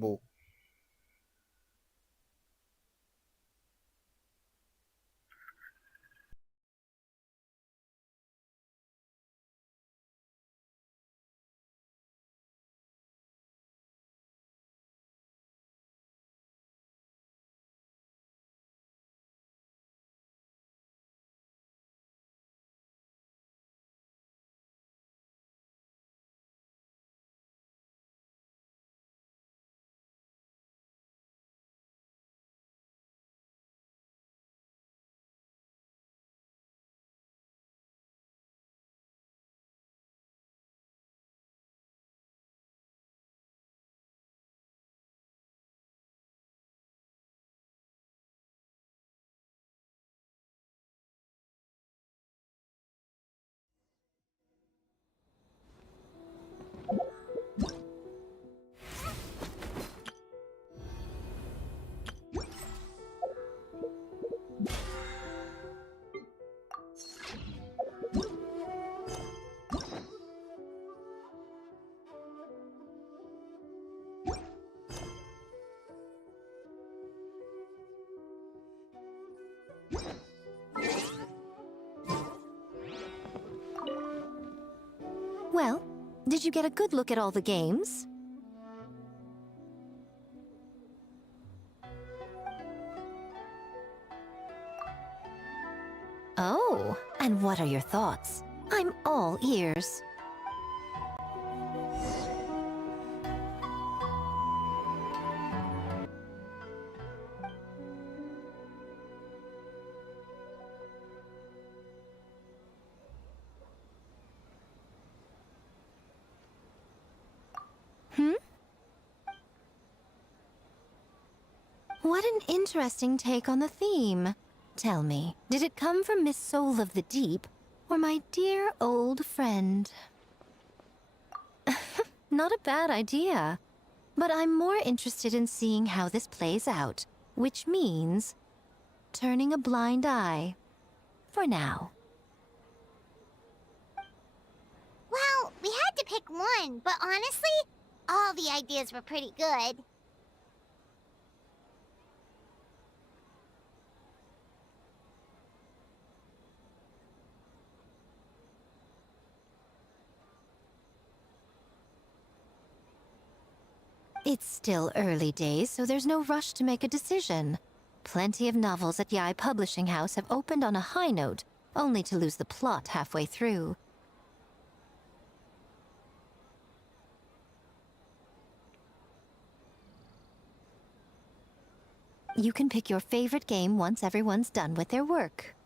book. Well, did you get a good look at all the games? Oh, and what are your thoughts? I'm all ears. Hmm? What an interesting take on the theme. Tell me, did it come from Miss Soul of the Deep, or my dear old friend? Not a bad idea. But I'm more interested in seeing how this plays out, which means turning a blind eye. For now. Well, we had to pick one, but honestly, all the ideas were pretty good. It's still early days, so there's no rush to make a decision. Plenty of novels at Yai Publishing House have opened on a high note, only to lose the plot halfway through. You can pick your favorite game once everyone's done with their work.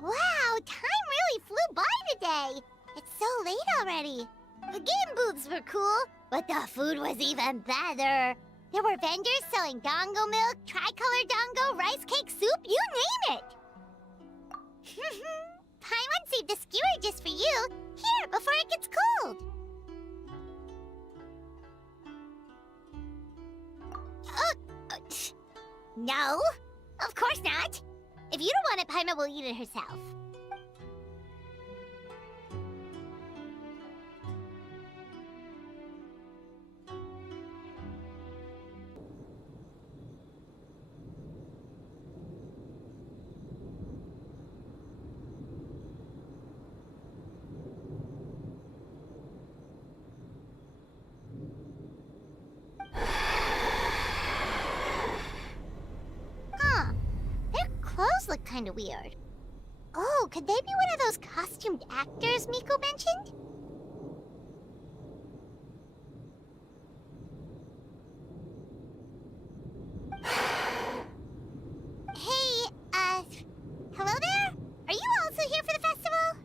Wow, time really flew by today. It's so late already. The game booths were cool, but the food was even better. There were vendors selling dongo milk, tricolor dongo, rice cake soup, you name it. Paimon saved a skewer just for you. Here, before it gets cold. No, of course not. If you don't want it, Paimon will eat it herself. Huh. Their clothes look kinda weird. Oh, could they be one of those costumed actors Miko mentioned? Hey, hello there? Are you also here for the festival?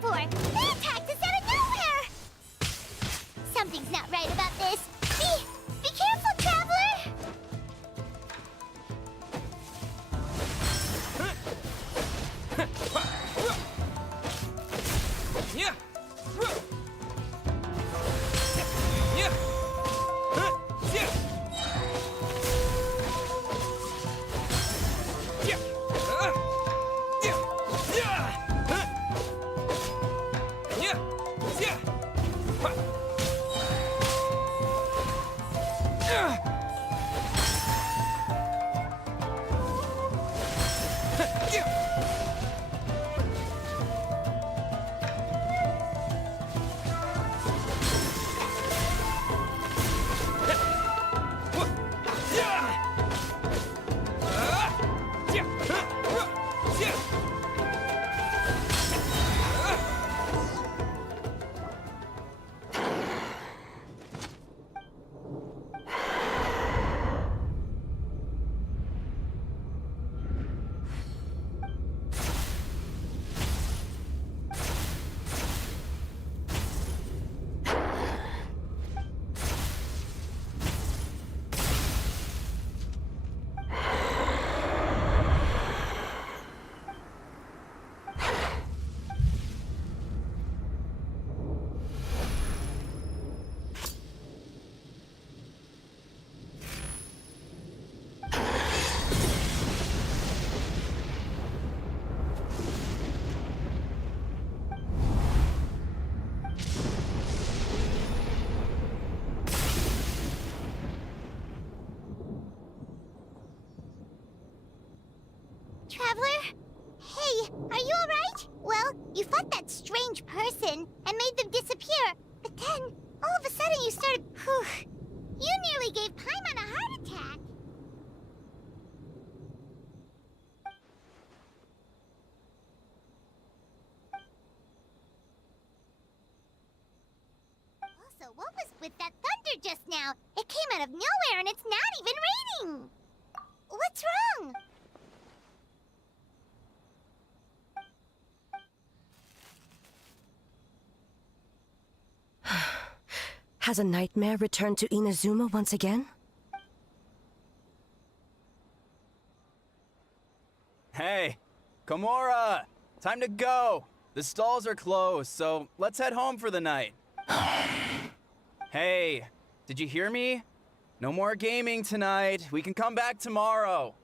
for? They attacked us out of nowhere! Something's not right about this. Be careful, Traveler! Yeah. Traveler? Hey, are you alright? Well, you fought that strange person and made them disappear, but then, all of a sudden you started... Whew, you nearly gave Paimon a heart attack. Also, what was with that thunder just now? It came out of nowhere and it's not even raining! What's wrong? Has a nightmare returned to Inazuma once again? Hey, Komura! Time to go! The stalls are closed, so let's head home for the night. Hey, did you hear me? No more gaming tonight. We can come back tomorrow.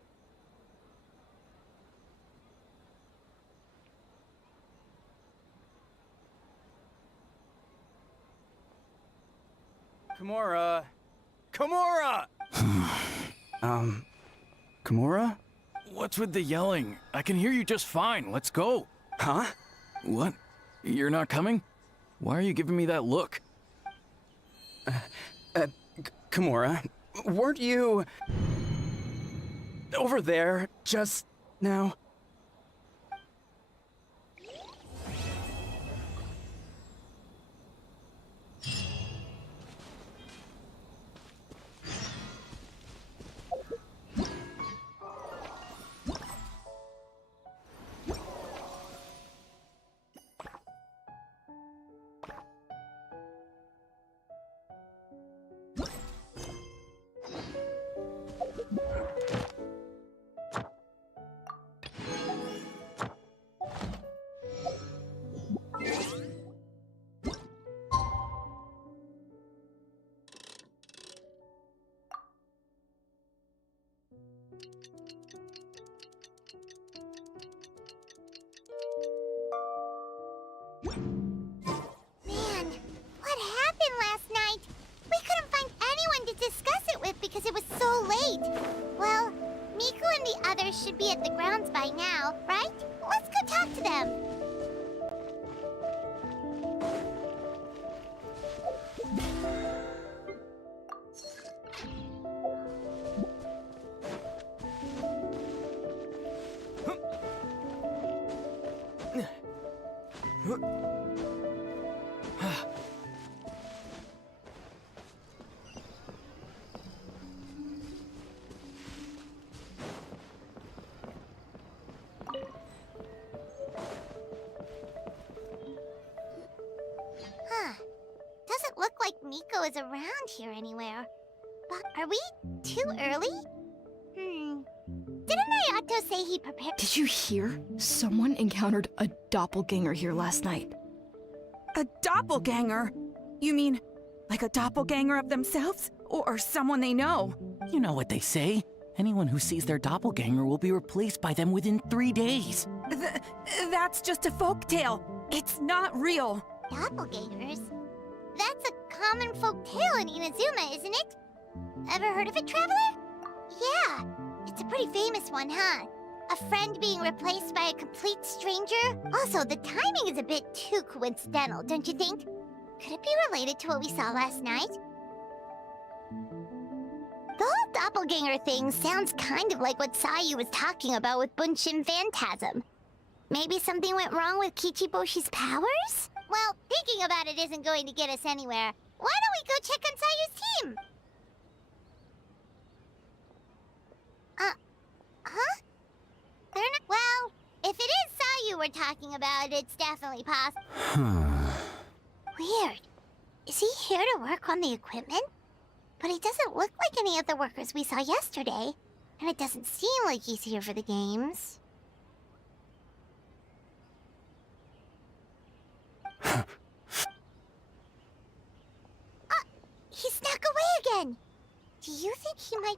Komura. Komura! Komura? What's with the yelling? I can hear you just fine. Let's go. Huh? What? You're not coming? Why are you giving me that look? Komura, weren't you over there just now? Man, what happened last night? We couldn't find anyone to discuss it with because it was so late. Well, Miku and the others should be at the grounds by now, right? Let's go talk to them. Miko is around here anywhere. But are we too early? Didn't Ayato say he prepared— Did you hear? Someone encountered a doppelganger here last night. A doppelganger? You mean like a doppelganger of themselves? Or someone they know? You know what they say. Anyone who sees their doppelganger will be replaced by them within 3 days. That's just a folktale. It's not real. doppelgangers? That's a common folk tale in Inazuma, isn't it? Ever heard of it, Traveler? Yeah, it's a pretty famous one, huh? A friend being replaced by a complete stranger? Also, the timing is a bit too coincidental, don't you think? Could it be related to what we saw last night? The whole doppelganger thing sounds kind of like what Sayu was talking about with Bunshin Phantasm. Maybe something went wrong with Kichiboshi's powers? Well, thinking about it isn't going to get us anywhere. Why don't we go check on Sayu's team? Huh? They're not— Well, if it is Sayu we're talking about, it's definitely possible. Weird. Is he here to work on the equipment? But he doesn't look like any of the workers we saw yesterday. And it doesn't seem like he's here for the games. He snuck away again! Do you think he might—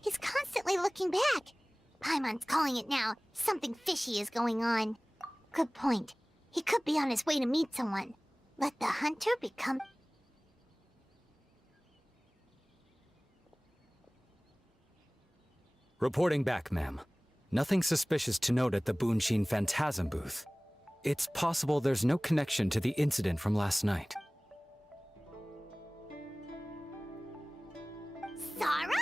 He's constantly looking back. Paimon's calling it now. Something fishy is going on. Good point. He could be on his way to meet someone. Let the hunter become— Reporting back, ma'am. Nothing suspicious to note at the Bunshin Phantasm booth. It's possible there's no connection to the incident from last night. Sarah?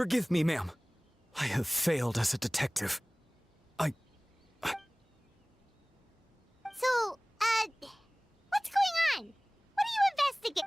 Forgive me, ma'am. I have failed as a detective. So, what's going on? What are you investigating?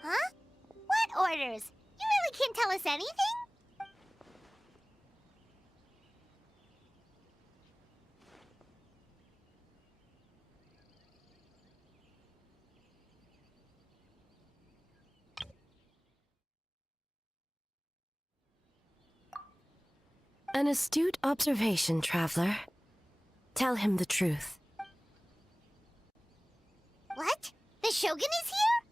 Huh? What orders? You really can't tell us anything? An astute observation, traveler. Tell him the truth. What? The Shogun is here?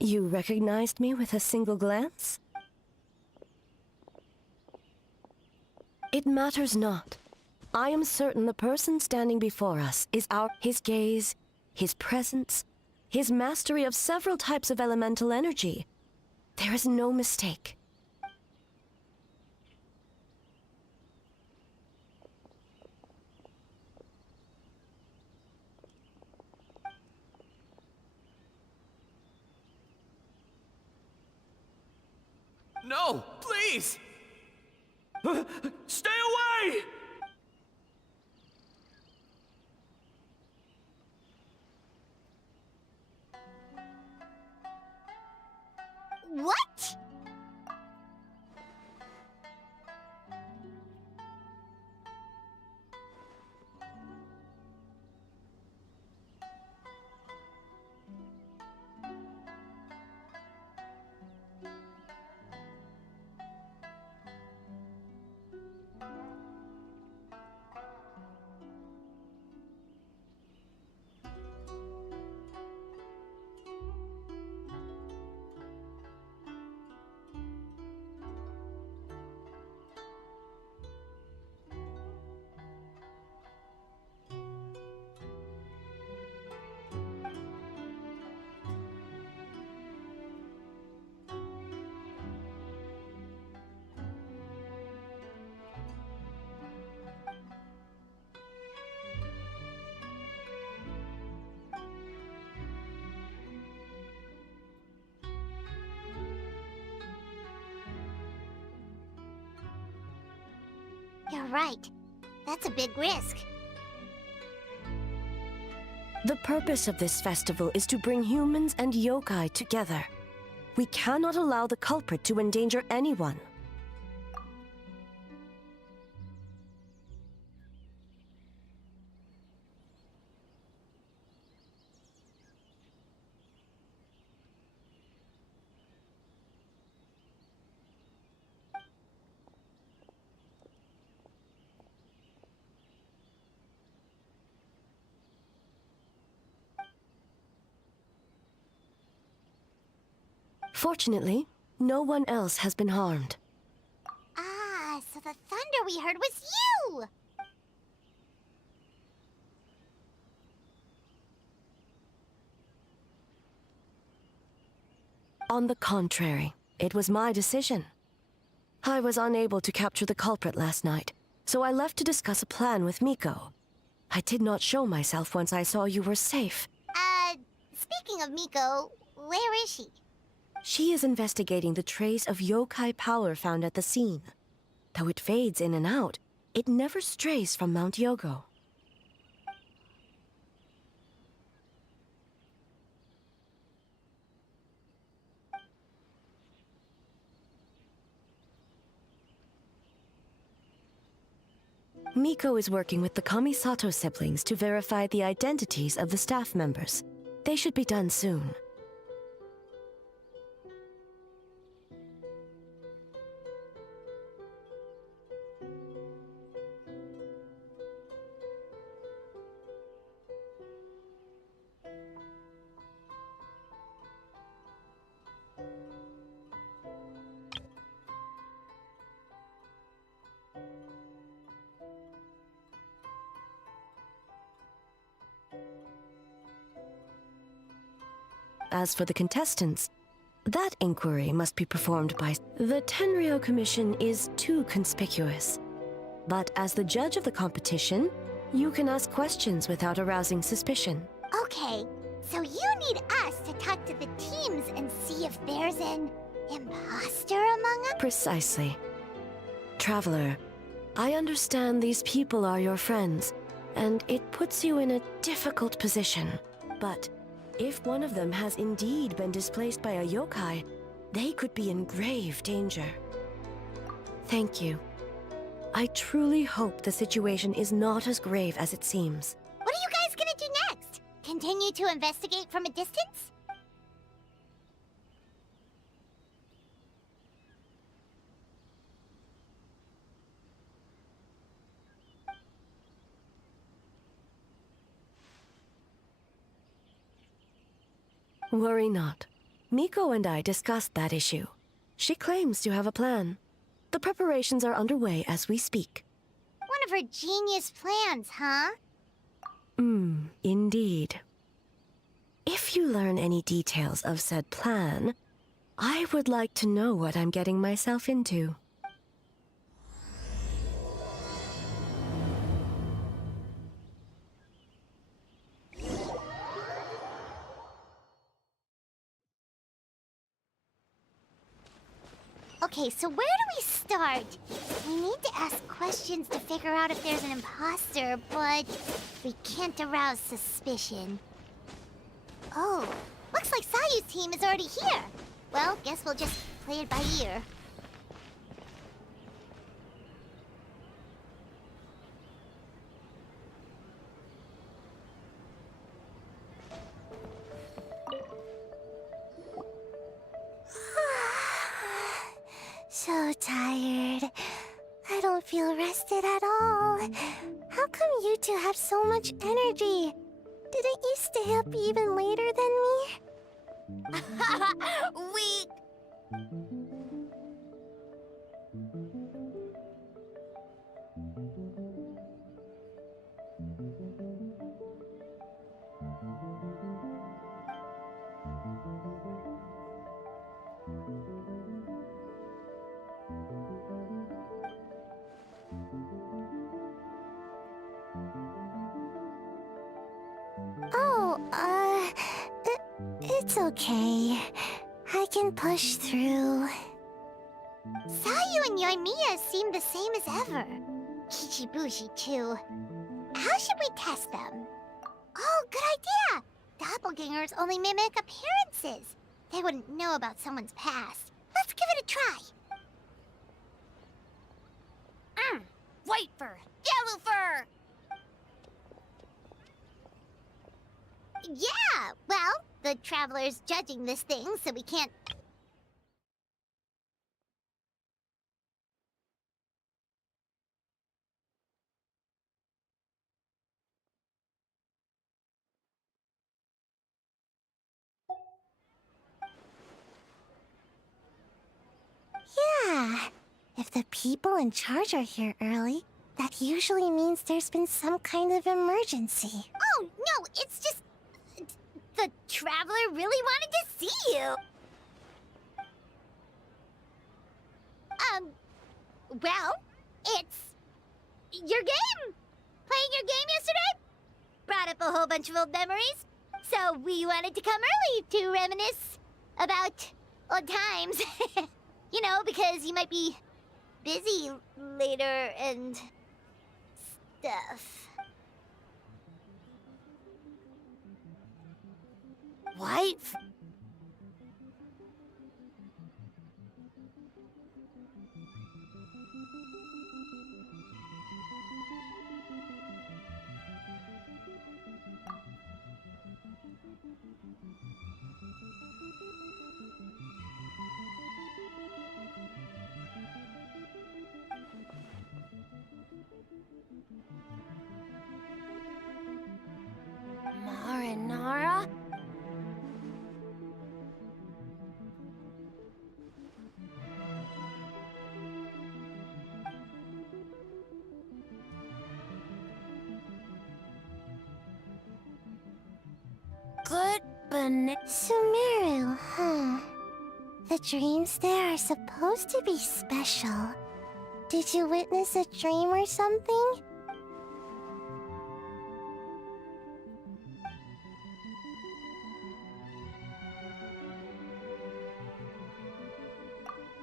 You recognized me with a single glance? It matters not. I am certain the person standing before us is his gaze, his presence, his mastery of several types of elemental energy. There is no mistake. No, please! Stay away! What? You're right. That's a big risk. The purpose of this festival is to bring humans and yokai together. We cannot allow the culprit to endanger anyone. Fortunately, no one else has been harmed. Ah, so the thunder we heard was you! On the contrary, it was my decision. I was unable to capture the culprit last night, so I left to discuss a plan with Miko. I did not show myself once I saw you were safe. Speaking of Miko, where is she? She is investigating the trace of yokai power found at the scene. Though it fades in and out, it never strays from Mount Yogo. Miko is working with the Kamisato siblings to verify the identities of the staff members. They should be done soon. As for the contestants, that inquiry must be performed by... The Tenryo Commission is too conspicuous. But as the judge of the competition, you can ask questions without arousing suspicion. Okay, so you need us to talk to the teams and see if there's an imposter among us? Precisely. Traveler, I understand these people are your friends, and it puts you in a difficult position. But if one of them has indeed been displaced by a yokai, they could be in grave danger. Thank you. I truly hope the situation is not as grave as it seems. What are you guys gonna do next? Continue to investigate from a distance? Worry not. Miko and I discussed that issue. She claims to have a plan. The preparations are underway as we speak. One of her genius plans, huh? Indeed. If you learn any details of said plan, I would like to know what I'm getting myself into. Okay, so where do we start? We need to ask questions to figure out if there's an imposter, but we can't arouse suspicion. Oh, looks like Sayu's team is already here. Well, guess we'll just play it by ear. So tired. I don't feel rested at all. How come you two have so much energy? Didn't you stay up even later than me? Weak! It's okay. I can push through. Sayu and Yoimiya seem the same as ever. Kichibushi, too. How should we test them? Oh, good idea! Doppelgangers only mimic appearances. They wouldn't know about someone's past. Let's give it a try. White fur! Yellow fur! Yeah, well, the Traveler's judging this thing, so we can't... Yeah, if the people in charge are here early, that usually means there's been some kind of emergency. Oh, no, it's just... The Traveler really wanted to see you! Well, it's... your game! Playing your game yesterday? Brought up a whole bunch of old memories. So we wanted to come early to reminisce about odd times. You know, because you might be busy later and stuff. Wife? Marinara? Good Sumeru, huh? The dreams there are supposed to be special. Did you witness a dream or something?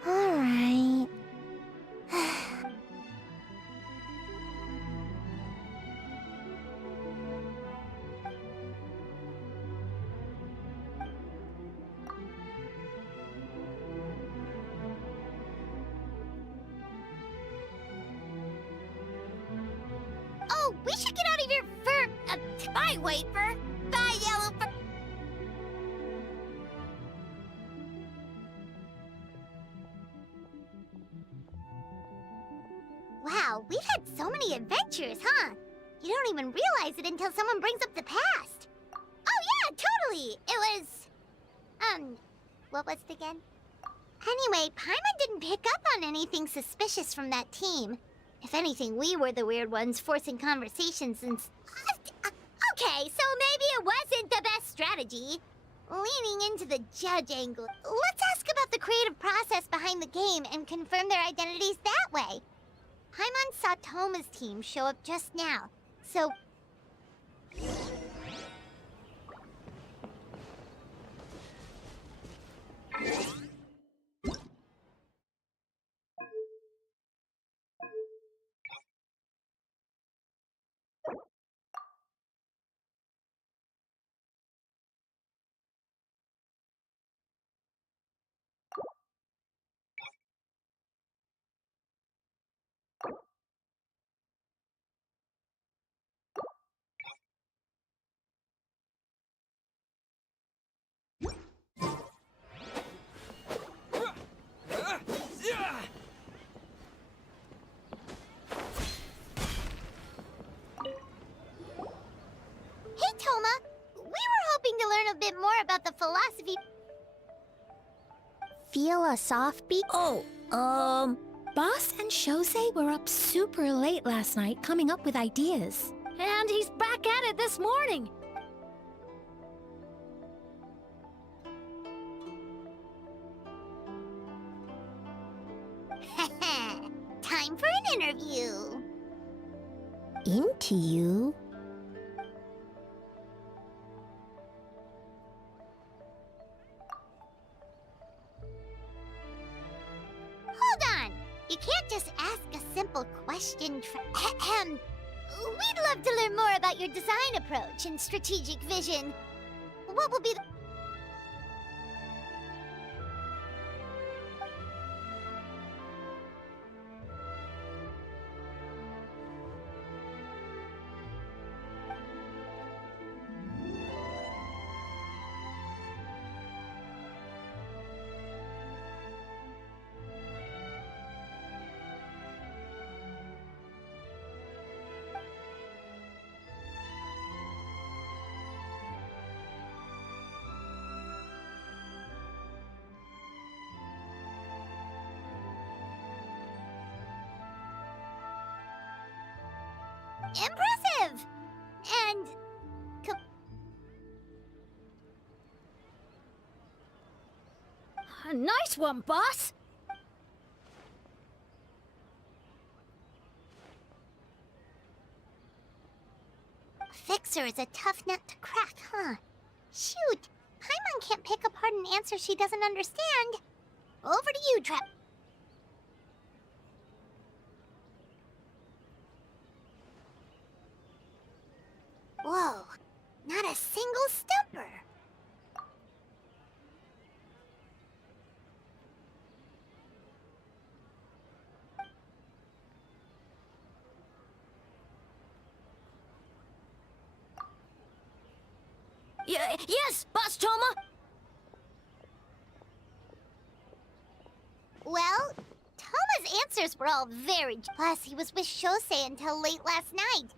Alright. Oh, we should get out of here for... bye, Wafer. Bye, Yellow Fur. Wow, we've had so many adventures, huh? You don't even realize it until someone brings up the past. Oh yeah, totally! It was... what was it again? Anyway, Paimon didn't pick up on anything suspicious from that team. If anything, we were the weird ones forcing conversations and... Okay, so maybe it wasn't the best strategy. Leaning into the judge angle, let's ask about the creative process behind the game and confirm their identities that way. Paimon saw Toma's team show up just now, so... Hey, Toma! We were hoping to learn a bit more about the philosophy... Feel a soft beat? Boss and Shosei were up super late last night coming up with ideas. And he's back at it this morning. Time for an interview. Into you? Hold on! You can't just ask a simple question. We'd love to learn more about your design approach and strategic vision. What will be the... Impressive! And... Nice one, boss! Fixer is a tough nut to crack, huh? Shoot! Paimon can't pick apart an answer she doesn't understand. Over to you, Trap. Whoa, not a single stumper. Yes, Boss Toma! Well, Toma's answers were all very... Plus, he was with Shosei until late last night.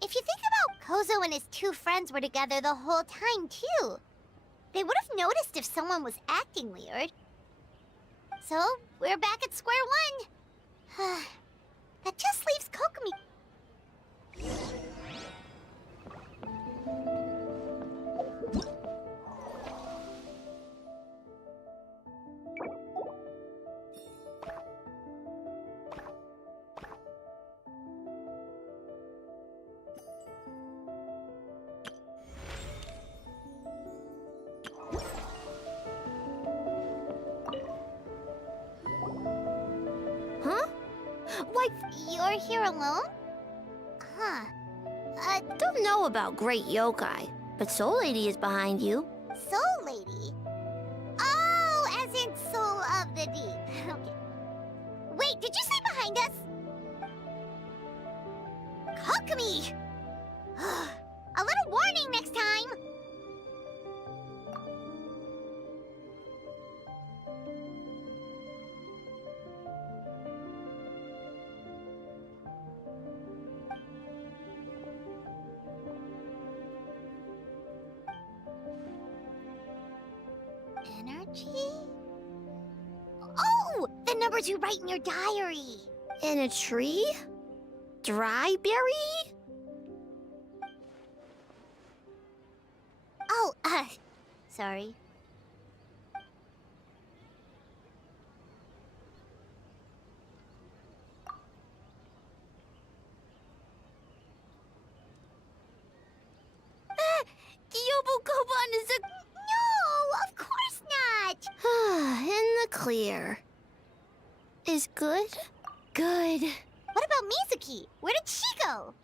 If you think about Kozo and his two friends were together the whole time, too. They would have noticed if someone was acting weird. So, we're back at square one. That just leaves Kokomi... Why, you're here alone? Huh. Don't know about Great Yokai, but Soul Lady is behind you. Soul Lady? Oh, as in Soul of the Deep. Okay. Wait, did you say behind us? Kokomi! A little warning next time! Energy? Oh! The numbers you write in your diary! In a tree? Dryberry? Oh, sorry. Yobokoban is a... No, of course not! in the clear. Is good? Good. What about Mizuki? Where did she go?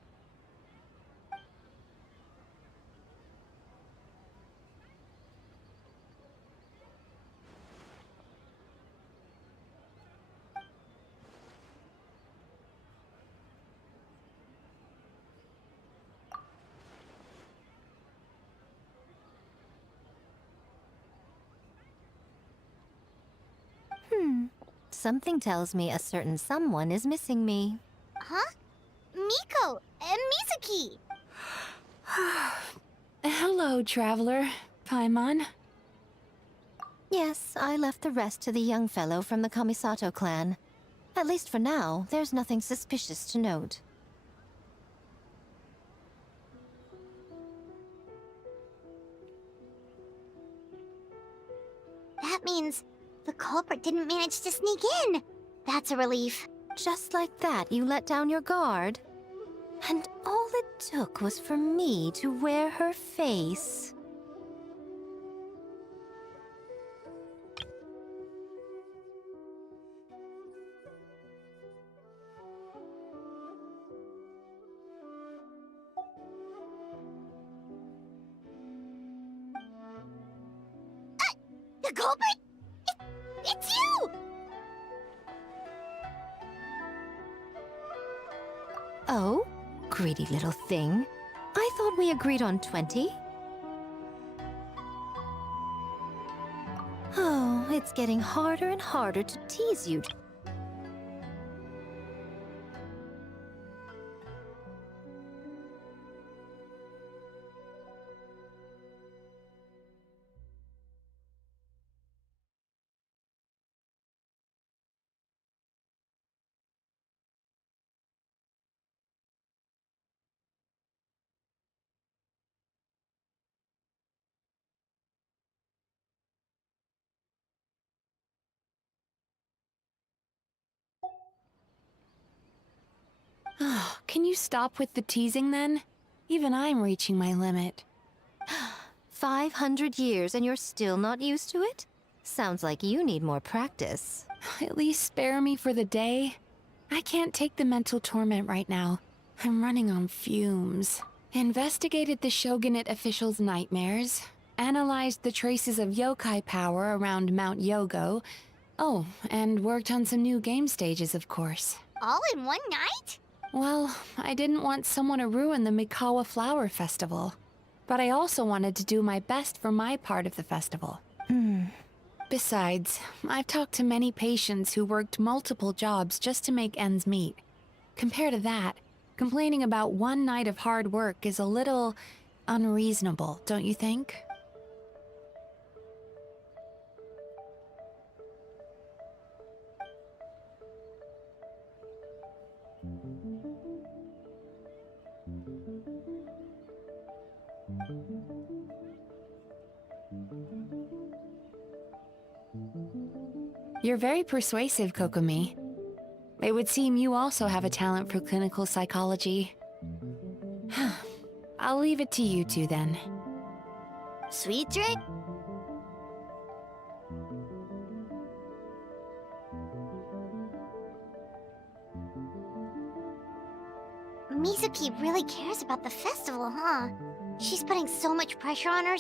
Something tells me a certain someone is missing me. Huh? Miko and Mizuki! Hello, traveler. Paimon. Yes, I left the rest to the young fellow from the Kamisato clan. At least for now, there's nothing suspicious to note. That means the culprit didn't manage to sneak in. That's a relief. Just like that, you let down your guard? And all it took was for me to wear her face. The culprit? It's you! Oh? Greedy little thing. I thought we agreed on 20. Oh, it's getting harder and harder to tease you. Can you stop with the teasing then? Even I'm reaching my limit. 500 years and you're still not used to it? Sounds like you need more practice. At least spare me for the day. I can't take the mental torment right now. I'm running on fumes. Investigated the Shogunate officials' nightmares. Analyzed the traces of yokai power around Mount Yogo. Oh, and worked on some new game stages, of course. All in one night? Well, I didn't want someone to ruin the Mikawa Flower Festival. But I also wanted to do my best for my part of the festival. Besides, I've talked to many patients who worked multiple jobs just to make ends meet. Compared to that, complaining about one night of hard work is a little unreasonable, don't you think? You're very persuasive, Kokomi. It would seem you also have a talent for clinical psychology. I'll leave it to you two then. Sweet drink? Mizuki really cares about the festival, huh? She's putting so much pressure on her.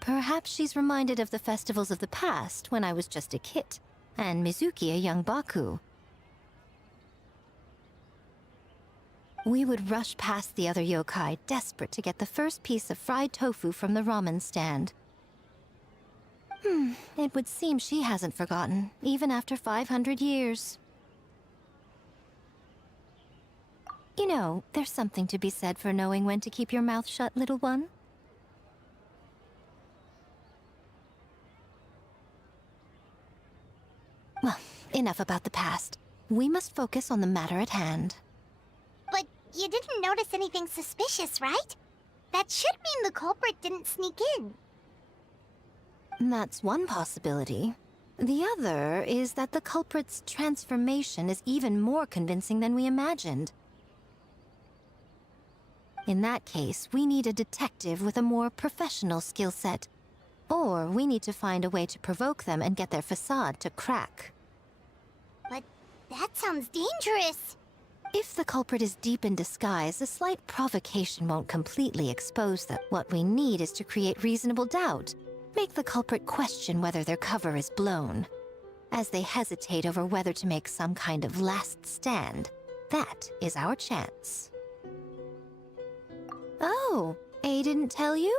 Perhaps she's reminded of the festivals of the past when I was just a kid, and Mizuki a young Baku. We would rush past the other yokai, desperate to get the first piece of fried tofu from the ramen stand. It would seem she hasn't forgotten, even after 500 years. You know, there's something to be said for knowing when to keep your mouth shut, little one. Well, enough about the past. We must focus on the matter at hand. But you didn't notice anything suspicious, right? That should mean the culprit didn't sneak in. That's one possibility. The other is that the culprit's transformation is even more convincing than we imagined. In that case, we need a detective with a more professional skill set. Or we need to find a way to provoke them and get their facade to crack. But that sounds dangerous. If the culprit is deep in disguise, a slight provocation won't completely expose them. What we need is to create reasonable doubt. Make the culprit question whether their cover is blown. As they hesitate over whether to make some kind of last stand, that is our chance. Oh, A didn't tell you?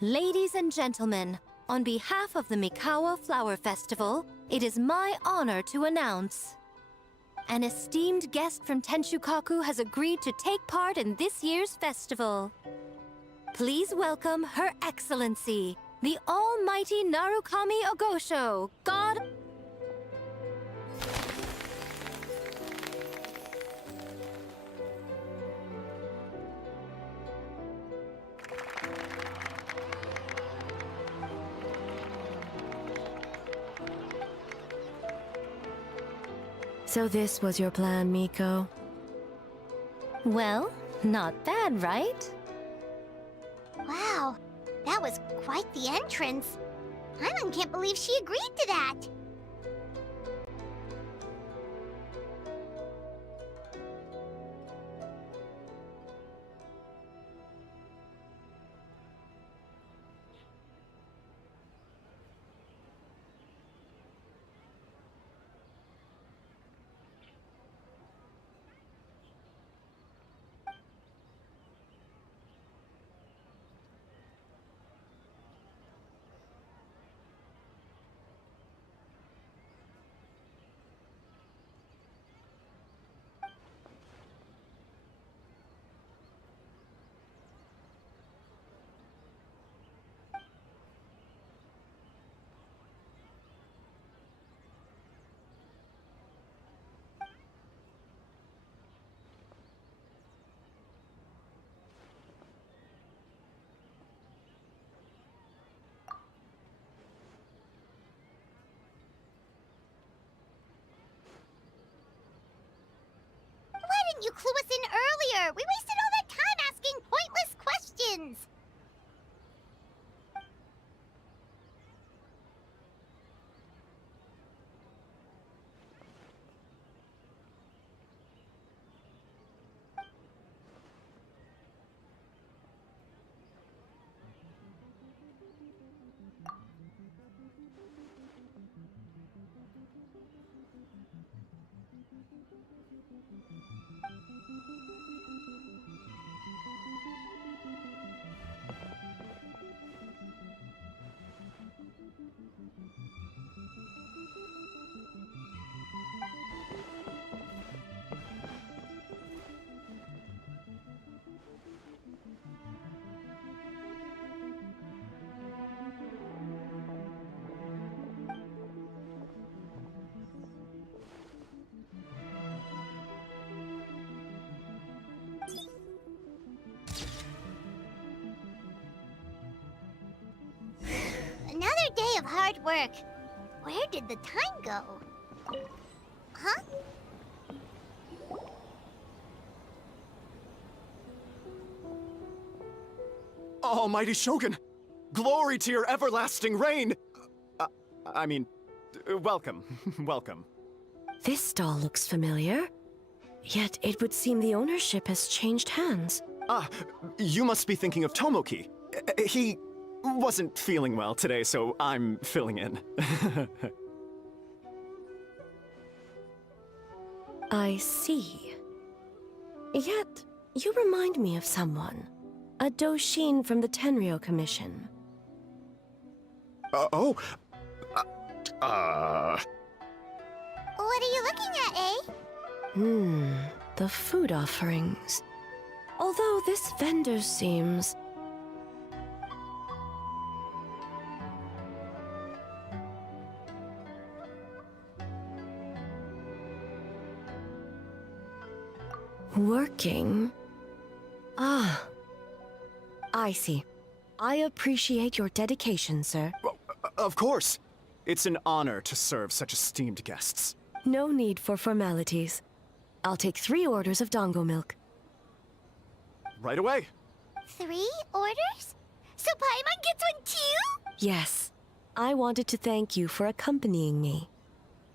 Ladies and gentlemen, on behalf of the Mikawa Flower Festival, it is my honor to announce an esteemed guest from Tenshukaku has agreed to take part in this year's festival. Please welcome Her Excellency, the Almighty Narukami Ogosho, God... So this was your plan, Miko? Well, not bad, right? Wow, that was quite the entrance. Paimon can't believe she agreed to that. you clue us in earlier? We wasted all that time asking pointless questions. Another day of hard work. Where did the time go? Huh? Almighty Shogun! Glory to your everlasting reign! Welcome. Welcome. This stall looks familiar. Yet it would seem the ownership has changed hands. Ah, you must be thinking of Tomoki. He wasn't feeling well today, so I'm filling in. I see. Yet, you remind me of someone. A Doshin from the Tenryo Commission. Oh? What are you looking at, eh? The food offerings. Although this vendor seems... working? Ah. I see. I appreciate your dedication, sir. Of course. It's an honor to serve such esteemed guests. No need for formalities. I'll take 3 orders of Dango milk. Right away. 3 orders? So Paimon gets one too? Yes. I wanted to thank you for accompanying me.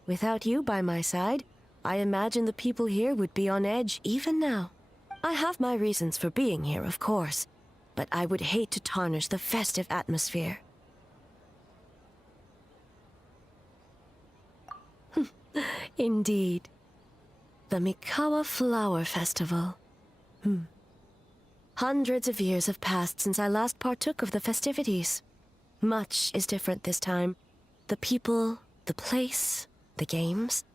Without you by my side, I imagine the people here would be on edge even now. I have my reasons for being here, of course, but I would hate to tarnish the festive atmosphere. Indeed. The Mikawa Flower Festival. Hundreds of years have passed since I last partook of the festivities. Much is different this time. The people, the place, the games.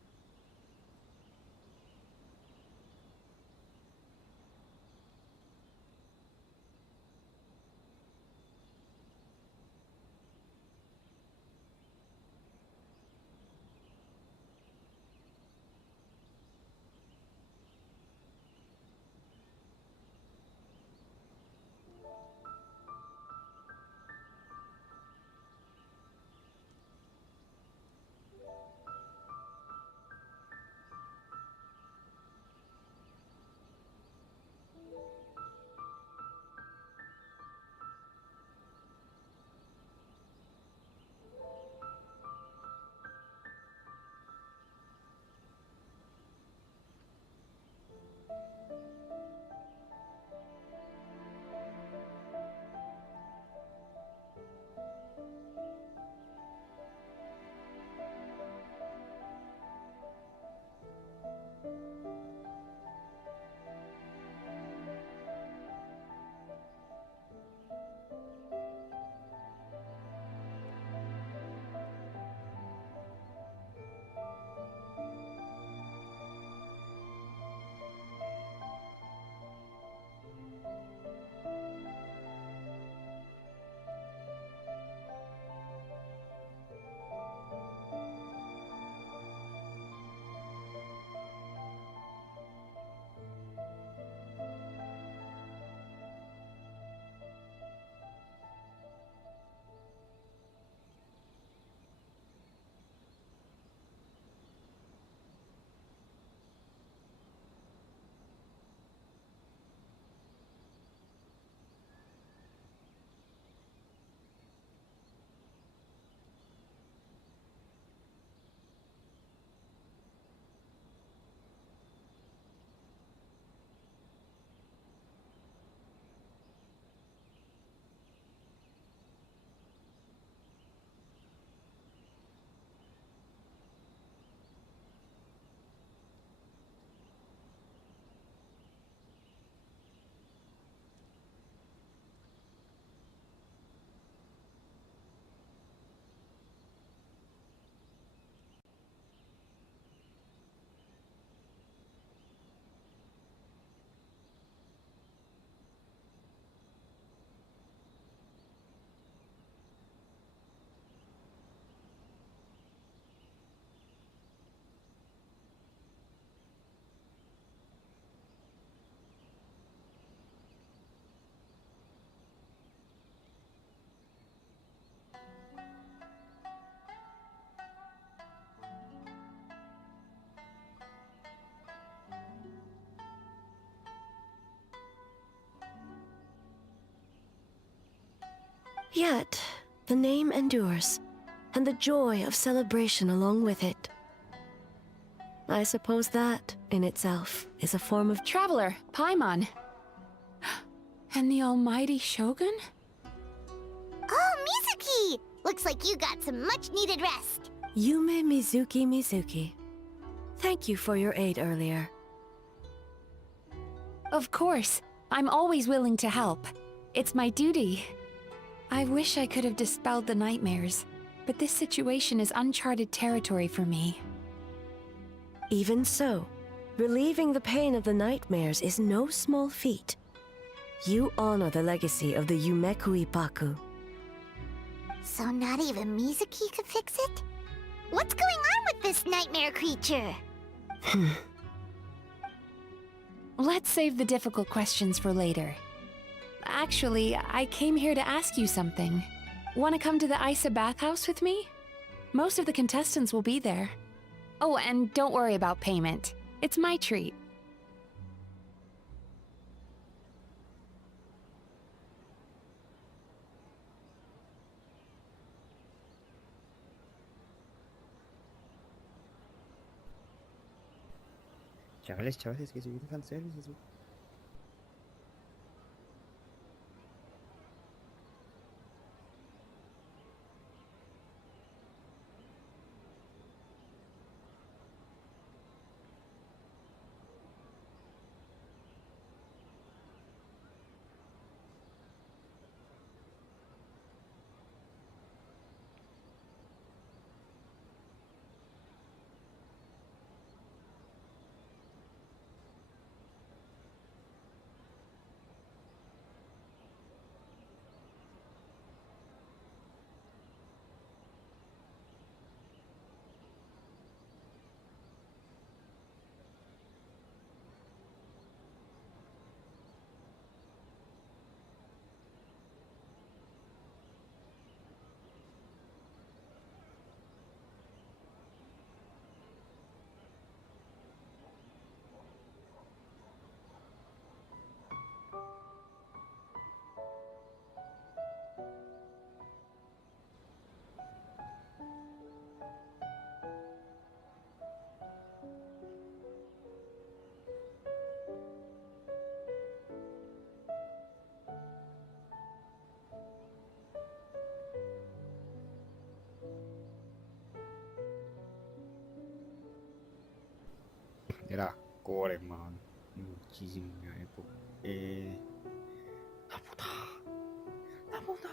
Yet, the name endures, and the joy of celebration along with it. I suppose that, in itself, is a form of Traveler, Paimon. And the almighty Shogun? Oh, Mizuki! Looks like you got some much-needed rest. Yume Mizuki. Thank you for your aid earlier. Of course. I'm always willing to help. It's my duty. I wish I could have dispelled the nightmares, but this situation is uncharted territory for me. Even so, relieving the pain of the nightmares is no small feat. You honor the legacy of the Yumeku Ippaku. So not even Mizuki could fix it? What's going on with this nightmare creature? Let's save the difficult questions for later. Actually, I came here to ask you something. Want to come to the Isa bathhouse with me? Most of the contestants will be there. Oh, and don't worry about payment. It's my treat. Chavales, que soy un fanservice eso. Era Coreman. Muchísima época. 나보다.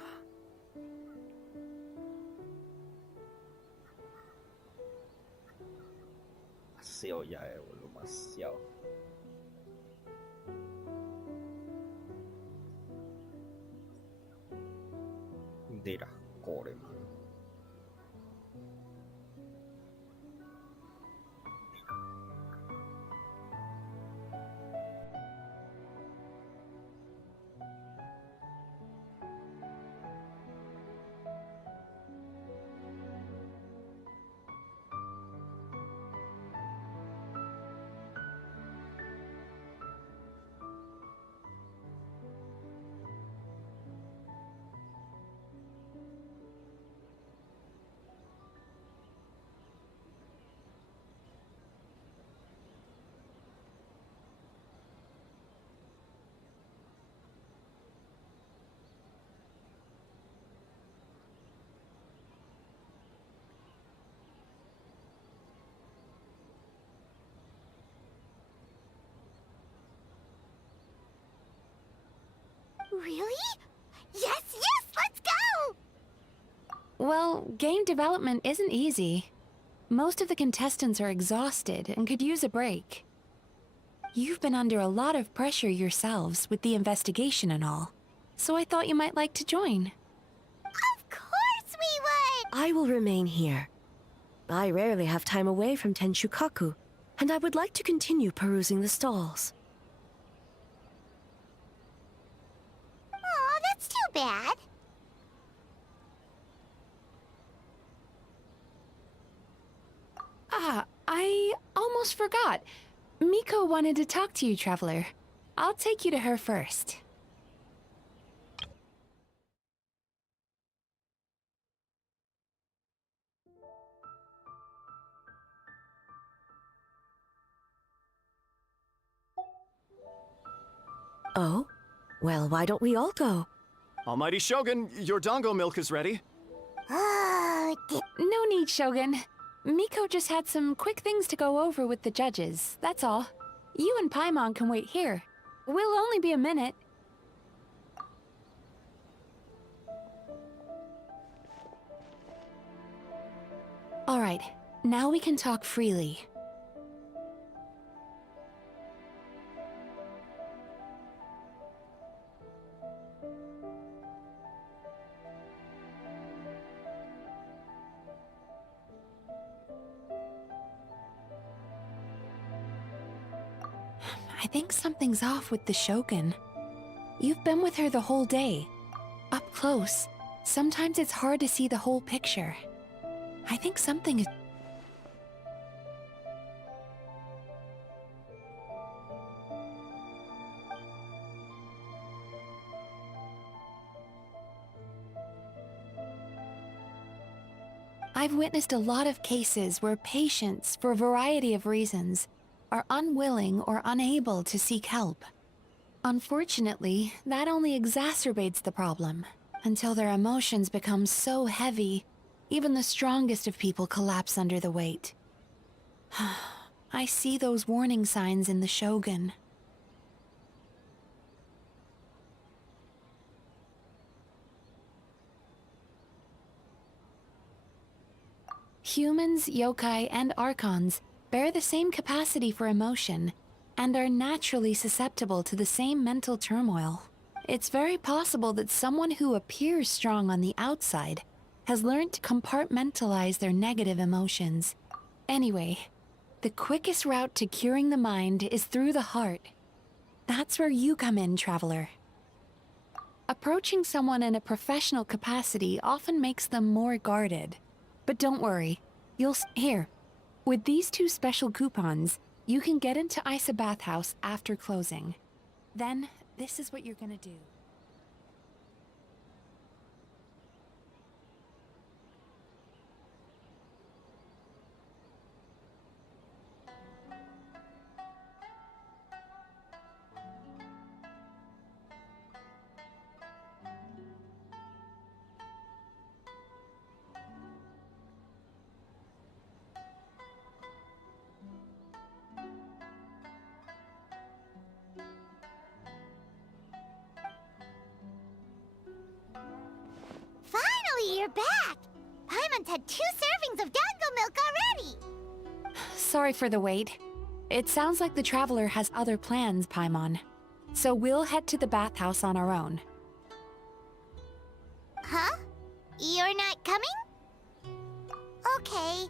Demasiado ya, demasiado. Era Coreman. Really? Yes, let's go! Well, game development isn't easy. Most of the contestants are exhausted and could use a break. You've been under a lot of pressure yourselves with the investigation and all, so I thought you might like to join. Of course we would! I will remain here. I rarely have time away from Tenshukaku, and I would like to continue perusing the stalls. Aw, that's too bad. Ah, I almost forgot. Miko wanted to talk to you, Traveler. I'll take you to her first. Oh? Well, why don't we all go? Almighty Shogun, your dango milk is ready. Oh, No need, Shogun. Miko just had some quick things to go over with the judges, that's all. You and Paimon can wait here. We'll only be a minute. Alright, now we can talk freely. I think something's off with the Shogun. You've been with her the whole day. Up close, sometimes it's hard to see the whole picture. I think something is... I've witnessed a lot of cases where patients, for a variety of reasons, are unwilling or unable to seek help. Unfortunately, that only exacerbates the problem, until their emotions become so heavy, even the strongest of people collapse under the weight. I see those warning signs in the Shogun. Humans, yokai, and archons bear the same capacity for emotion, and are naturally susceptible to the same mental turmoil. It's very possible that someone who appears strong on the outside has learned to compartmentalize their negative emotions. Anyway, the quickest route to curing the mind is through the heart. That's where you come in, Traveler. Approaching someone in a professional capacity often makes them more guarded. But don't worry, here. With these 2 special coupons, you can get into Isa Bathhouse after closing. Then, this is what you're gonna do. finally, you're back! Paimon's had 2 servings of dango milk already! Sorry for the wait. It sounds like the Traveler has other plans, Paimon. So we'll head to the bathhouse on our own. Huh? You're not coming? Okay.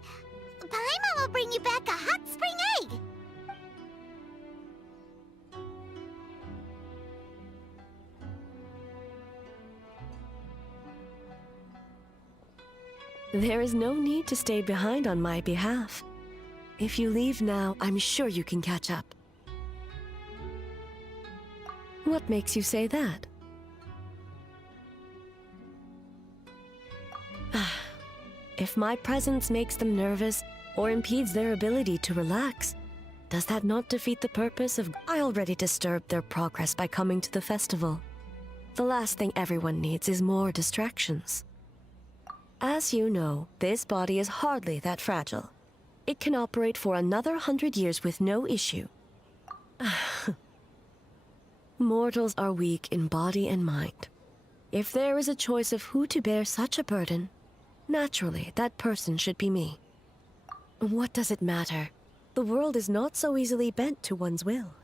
Paimon will bring you back a hot spring egg! There is no need to stay behind on my behalf. If you leave now, I'm sure you can catch up. What makes you say that? If my presence makes them nervous or impedes their ability to relax, does that not defeat the purpose of... I already disturbed their progress by coming to the festival. The last thing everyone needs is more distractions. As you know, this body is hardly that fragile. It can operate for another 100 years with no issue. Mortals are weak in body and mind. If there is a choice of who to bear such a burden, naturally, that person should be me. What does it matter? The world is not so easily bent to one's will.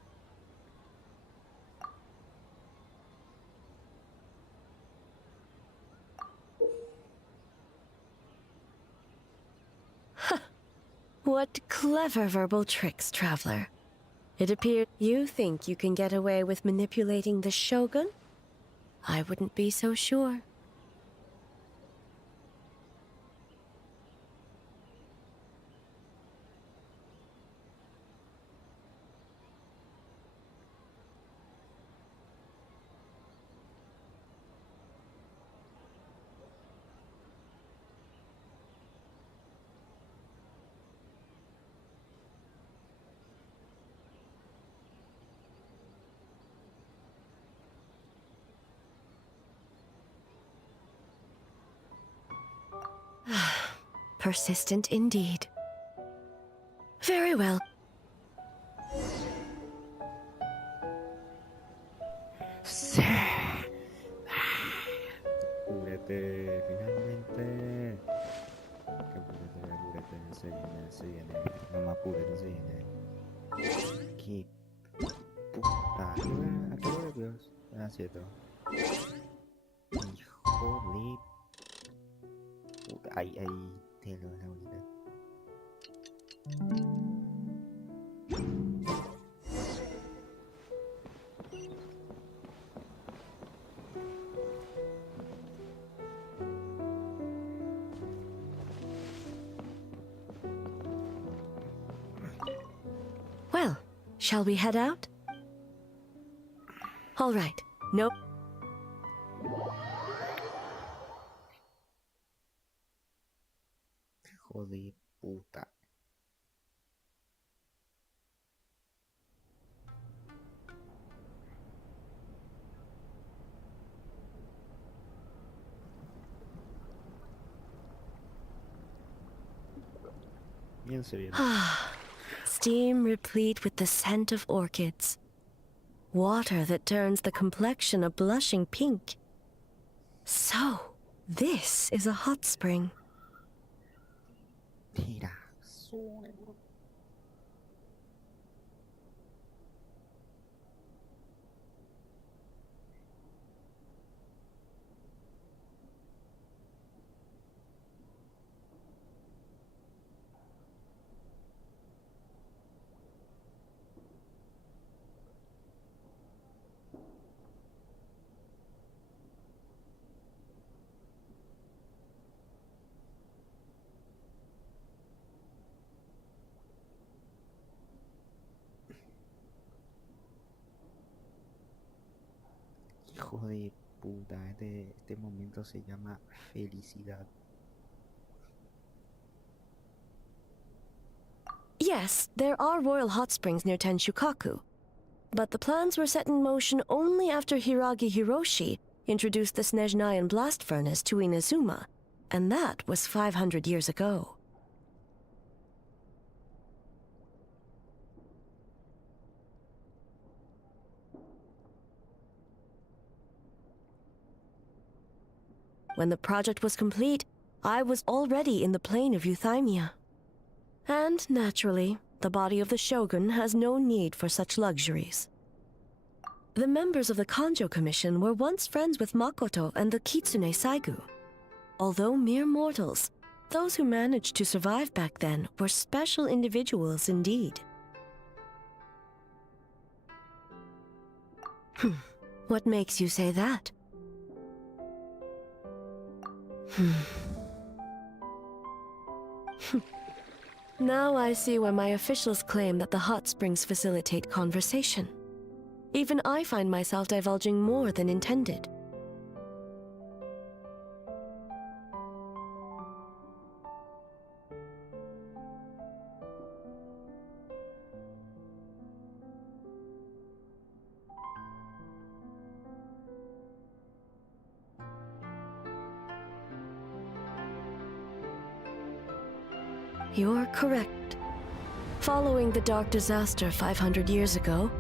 What clever verbal tricks, Traveler. It appears you think you can get away with manipulating the Shogun? I wouldn't be so sure. Persistent indeed. Very well. Apúrate, finalmente. Que apúrate, se viene. No me apures, se viene. ¿Qué puta? ¿A qué hora, Dios? Ah, cierto. Hijo de puta. Ahí, te lo ahorita. Well, shall we head out? All right. Nope. Hijo de puta. Bien se viene. Steam replete with the scent of orchids. Water that turns the complexion a blushing pink. So, this is a hot spring. Tira. Hijo de puta, este momento se llama felicidad. Yes, there are royal hot springs near Tenshukaku. But the plans were set in motion only after Hiragi Hiroshi introduced the Snezhnayan blast furnace to Inazuma, and that was 500 years ago. When the project was complete, I was already in the plain of Euthymia. And, naturally, the body of the shogun has no need for such luxuries. The members of the Kanjo Commission were once friends with Makoto and the Kitsune Saigu. Although mere mortals, those who managed to survive back then were special individuals indeed. What makes you say that? Now I see why my officials claim that the hot springs facilitate conversation. Even I find myself divulging more than intended. You're correct. Following the dark disaster 500 years ago,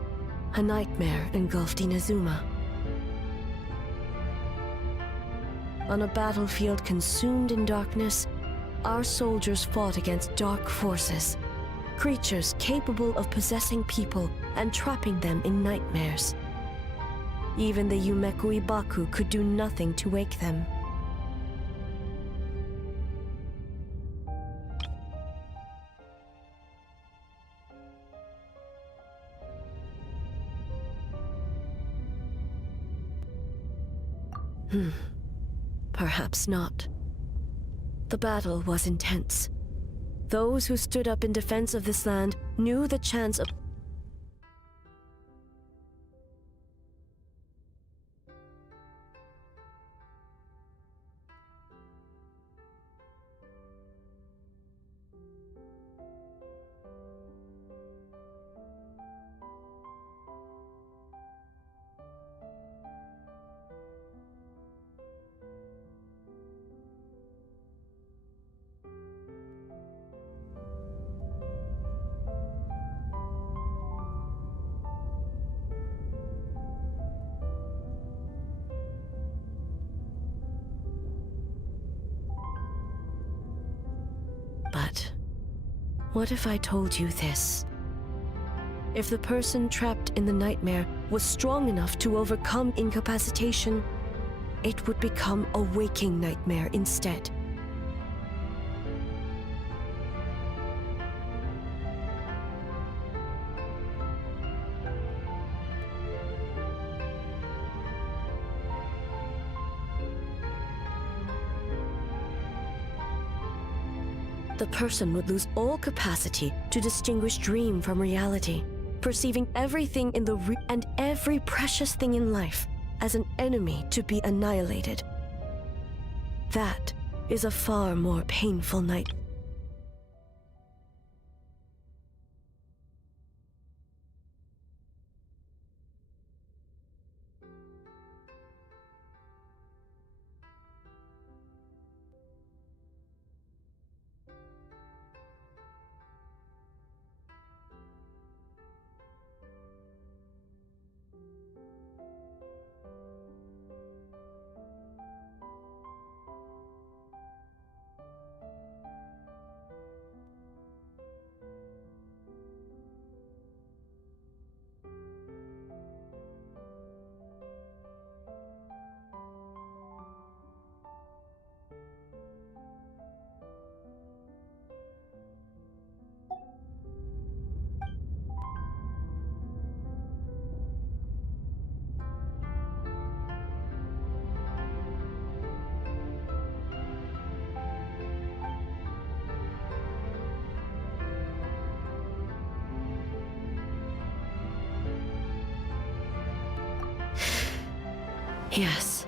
a nightmare engulfed Inazuma. On a battlefield consumed in darkness, our soldiers fought against dark forces, creatures capable of possessing people and trapping them in nightmares. Even the Yumeku Ibaku could do nothing to wake them. Perhaps not. The battle was intense. Those who stood up in defense of this land knew the chance of... What if I told you this? If the person trapped in the nightmare was strong enough to overcome incapacitation, it would become a waking nightmare instead. The person would lose all capacity to distinguish dream from reality, perceiving everything in the and every precious thing in life as an enemy to be annihilated. That is a far more painful night. Yes.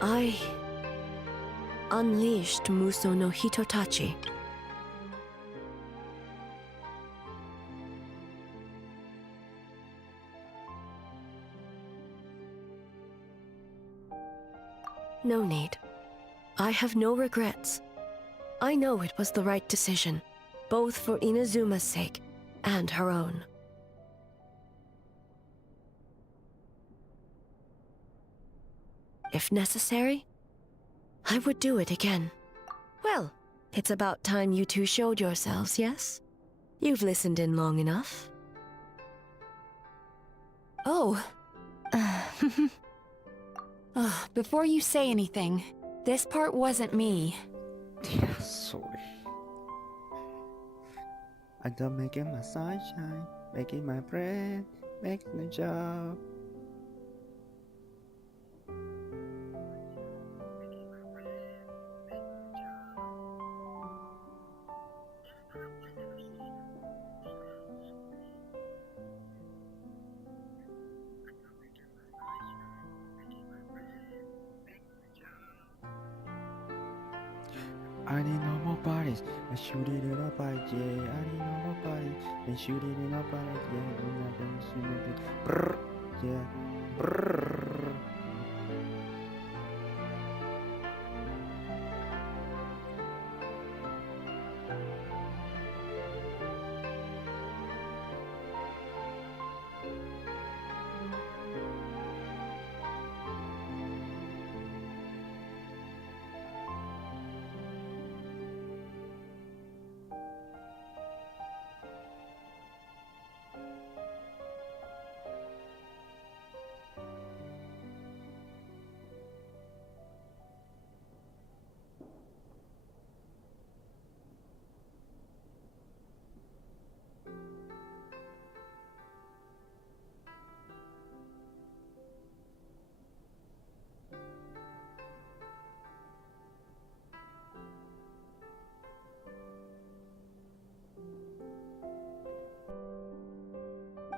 I unleashed Muso no Hitotachi. No need. I have no regrets. I know it was the right decision, both for Inazuma's sake and her own. If necessary, I would do it again. Well, it's about time you two showed yourselves, yes? You've listened in long enough. Oh. Before you say anything, this part wasn't me. Yeah, sorry. I'm done making my sunshine, making my bread, making the job. I need no more bodies, I shoot it in a bite, yeah. I need no more bodies, and shoot it in a bite, yeah. We're not gonna shoot it, brrr, yeah, brrr.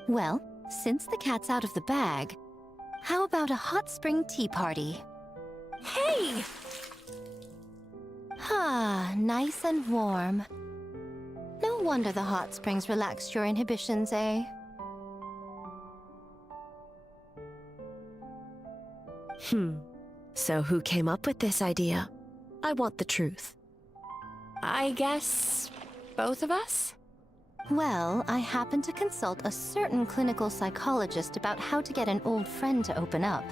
Well, since the cat's out of the bag, how about a hot spring tea party? Hey! Ah, nice and warm. No wonder the hot springs relaxed your inhibitions, eh? So who came up with this idea? I want the truth. I guess both of us? Well, I happened to consult a certain clinical psychologist about how to get an old friend to open up.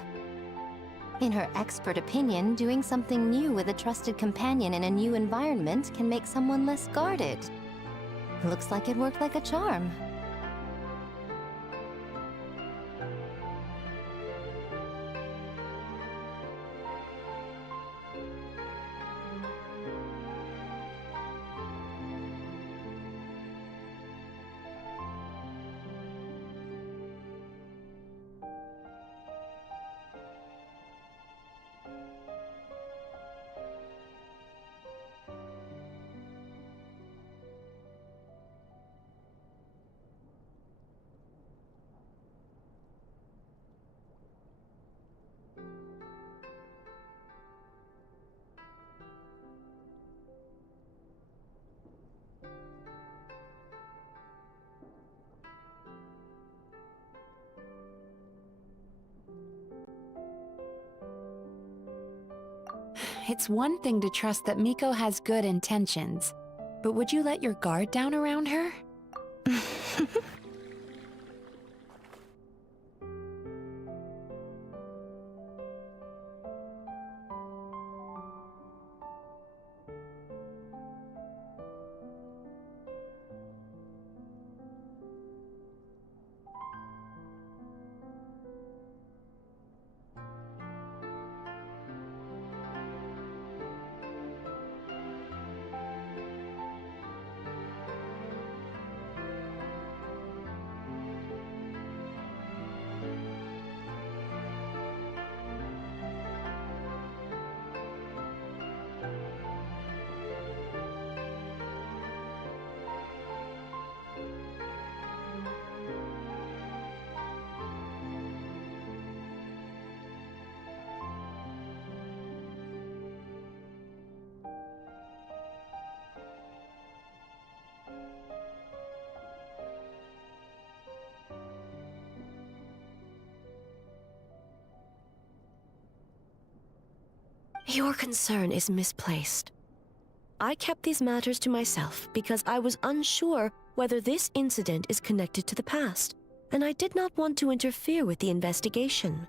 In her expert opinion, doing something new with a trusted companion in a new environment can make someone less guarded. Looks like it worked like a charm. It's one thing to trust that Miko has good intentions, but would you let your guard down around her? Your concern is misplaced. I kept these matters to myself because I was unsure whether this incident is connected to the past, and I did not want to interfere with the investigation.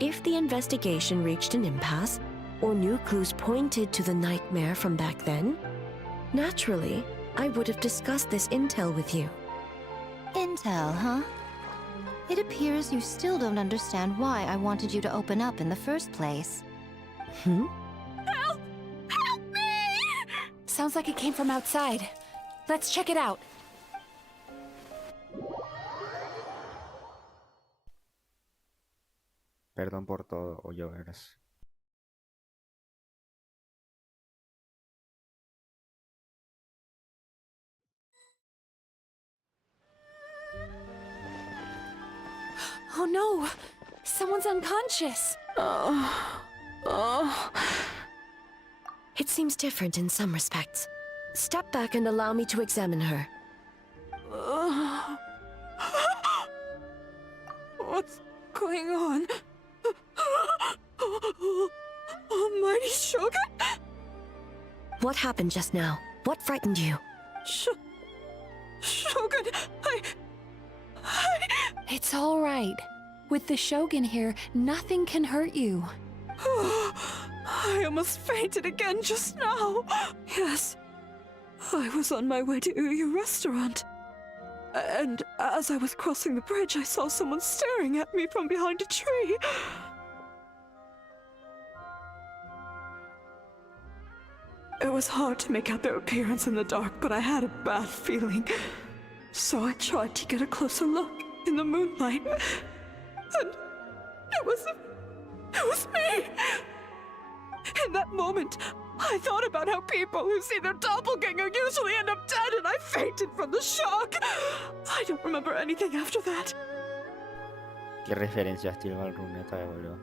If the investigation reached an impasse, or new clues pointed to the nightmare from back then, naturally, I would have discussed this intel with you. Intel, huh? It appears you still don't understand why I wanted you to open up in the first place. Hmm? Help! Help me! Sounds like it came from outside. Let's check it out. Perdón por todo, o yo eres. Oh no! Someone's unconscious! It seems different in some respects. Step back and allow me to examine her. What's going on? Almighty Shogun? What happened just now? What frightened you? Shogun, It's all right. With the Shogun here, nothing can hurt you. I almost fainted again just now. Yes, I was on my way to Uyu Restaurant. And as I was crossing the bridge, I saw someone staring at me from behind a tree. It was hard to make out their appearance in the dark, but I had a bad feeling. So I tried to get a closer look. in the moonlight. And it was me! In that moment, I thought about how people who see their doppelganger usually end up dead, and I fainted from the shock. I don't remember anything after that. ¿Qué referencia Steel Ball Run esta vez, boludo?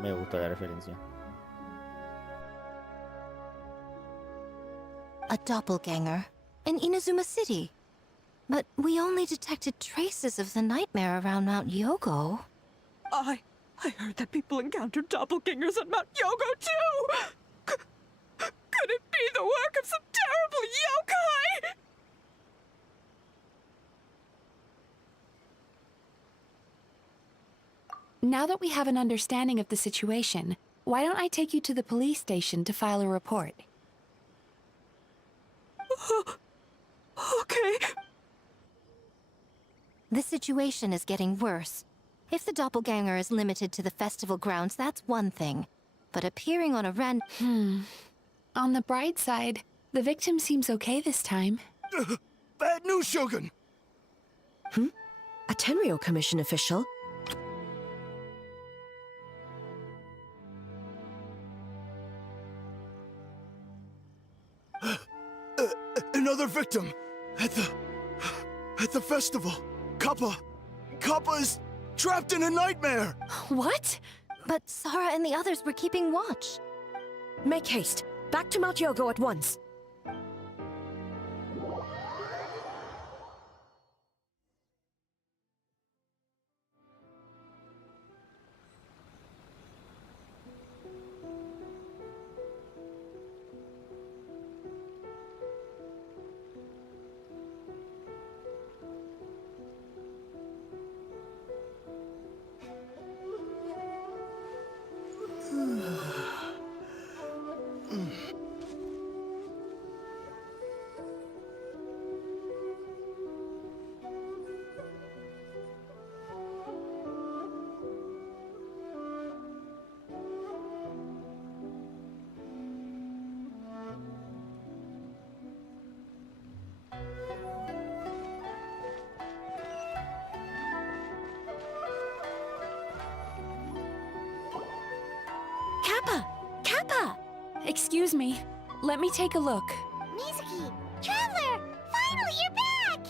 Me gusta la referencia. A doppelganger in Inazuma City. But we only detected traces of the nightmare around Mount Yogo. I heard that people encountered doppelgangers at Mount Yogo too! Could it be the work of some terrible yokai? Now that we have an understanding of the situation, why don't I take you to the police station to file a report? Okay. The situation is getting worse. If the doppelganger is limited to the festival grounds, that's one thing. But appearing on a On the bright side, the victim seems okay this time. Bad news, Shogun! A Tenryo Commission official? Another victim! At the festival! Kappa is trapped in a nightmare! What? But Sara and the others were keeping watch. Make haste. Back to Mount Yogo at once. Kappa! Excuse me. Let me take a look. Mizuki! Traveler! Finally, you're back!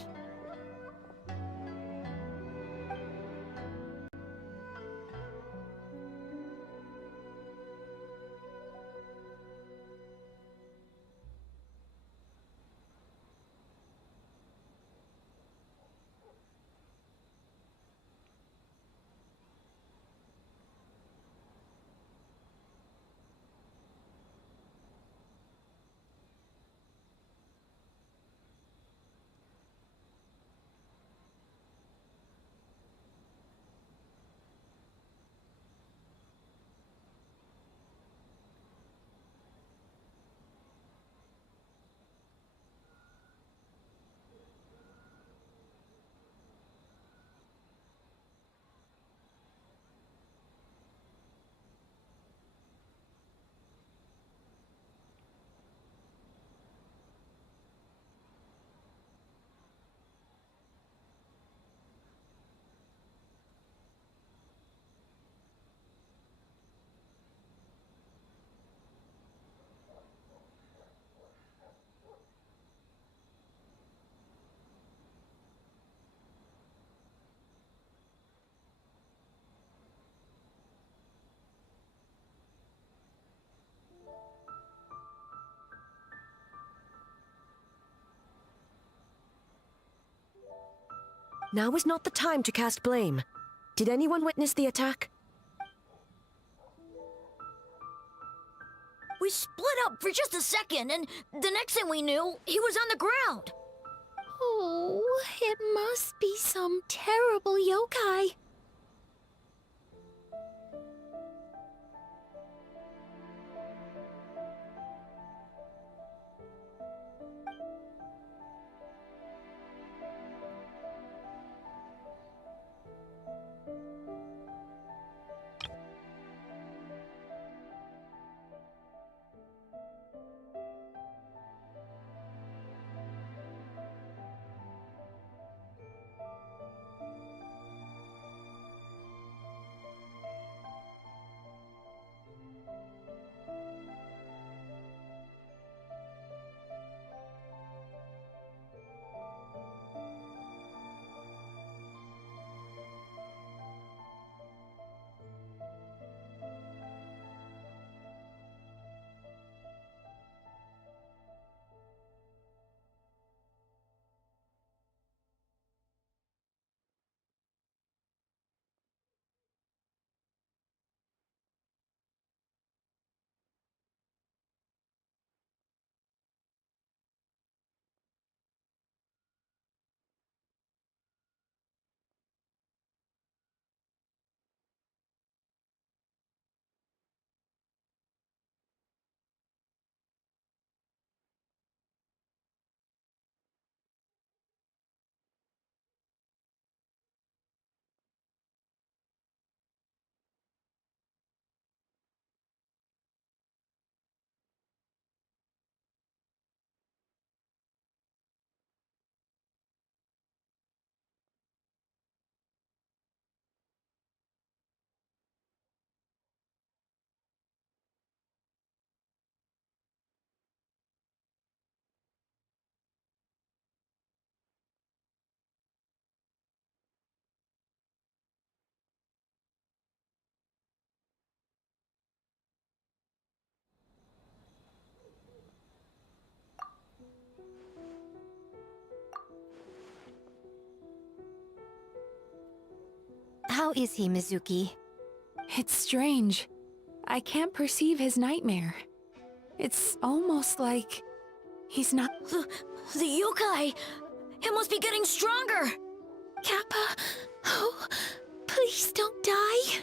Now is not the time to cast blame. Did anyone witness the attack? We split up for just a second, and the next thing we knew, he was on the ground. Oh, it must be some terrible yokai. How is he, Mizuki? It's strange. I can't perceive his nightmare. It's almost like he's not. The yokai! It must be getting stronger! Kappa, oh, please don't die.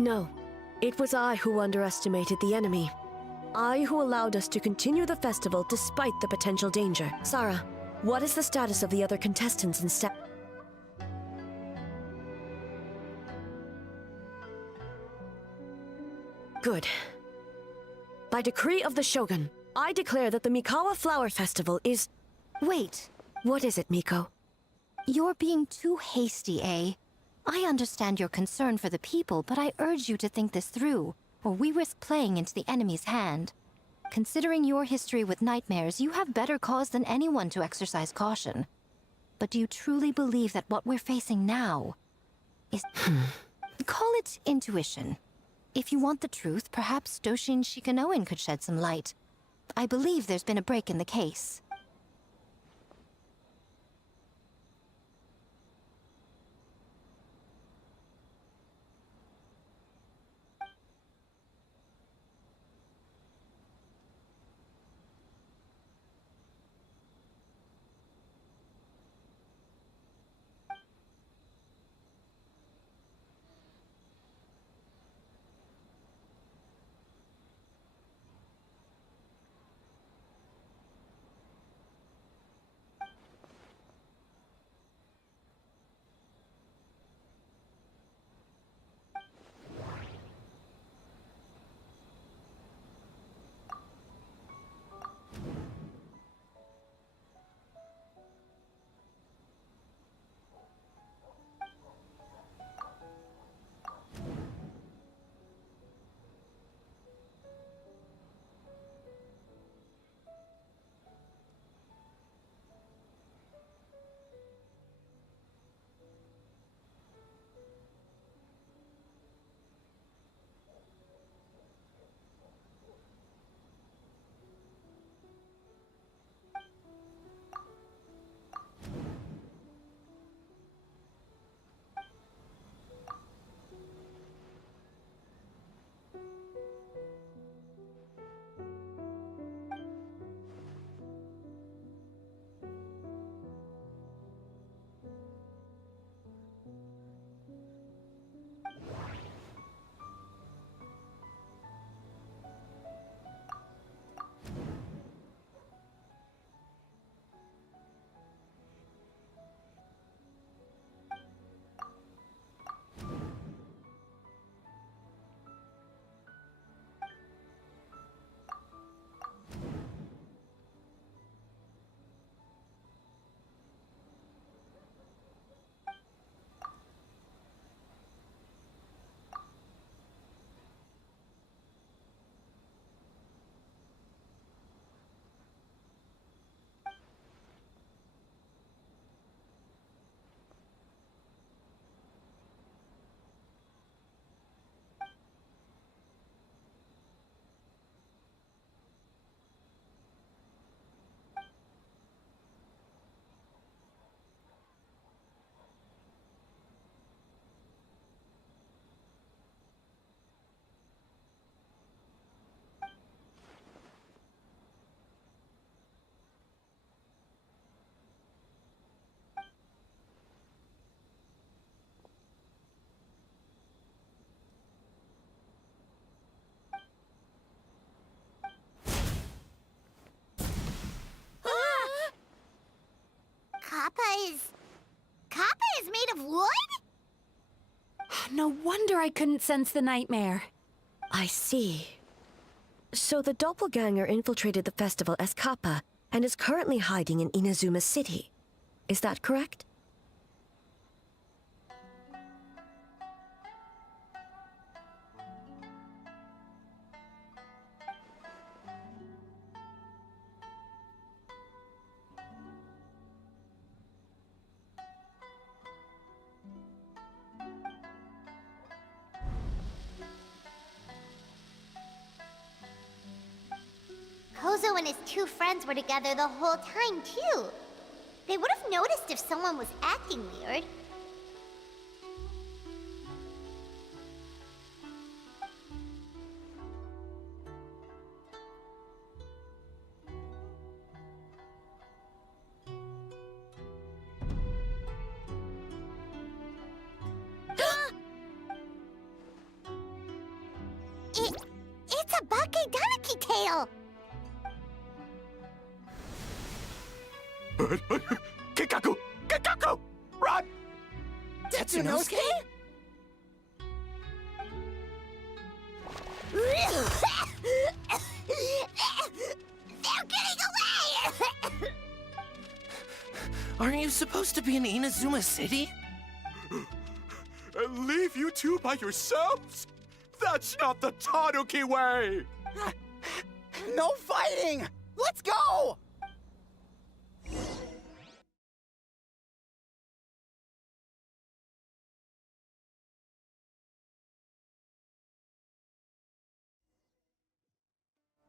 No, it was I who underestimated the enemy. I who allowed us to continue the festival despite the potential danger. Sarah, what is the status of the other contestants in step? Good. By decree of the Shogun, I declare that the Mikawa Flower Festival is... Wait. What is it, Miko? You're being too hasty, eh? I understand your concern for the people, but I urge you to think this through, or we risk playing into the enemy's hand. Considering your history with nightmares, you have better cause than anyone to exercise caution. But do you truly believe that what we're facing now is... Call it intuition. If you want the truth, perhaps Doshin Shikanoin could shed some light. I believe there's been a break in the case. Kappa is made of wood? No wonder I couldn't sense the nightmare. I see. So the doppelganger infiltrated the festival as Kappa and is currently hiding in Inazuma City. Is that correct? Kozo and his two friends were together the whole time, too. They would have noticed if someone was acting weird. It's a Bakedanaki tail! Kikaku! Kikaku! Run! Tetsunosuke? They're getting away! Aren't you supposed to be in Inazuma City? And leave you two by yourselves? That's not the Tanuki way! No fighting! Let's go!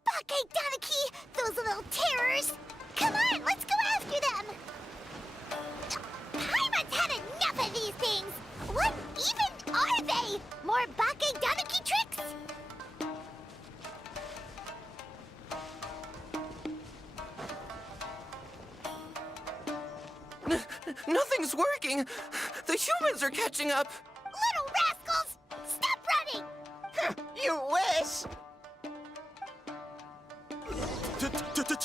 Bakedanaki! Those little terrors! Come on, let's go after them! Paimon's had enough of these things! What even are they? More Bakedanaki tricks? Nothing's working! The humans are catching up! Little rascals! Stop running! You wish!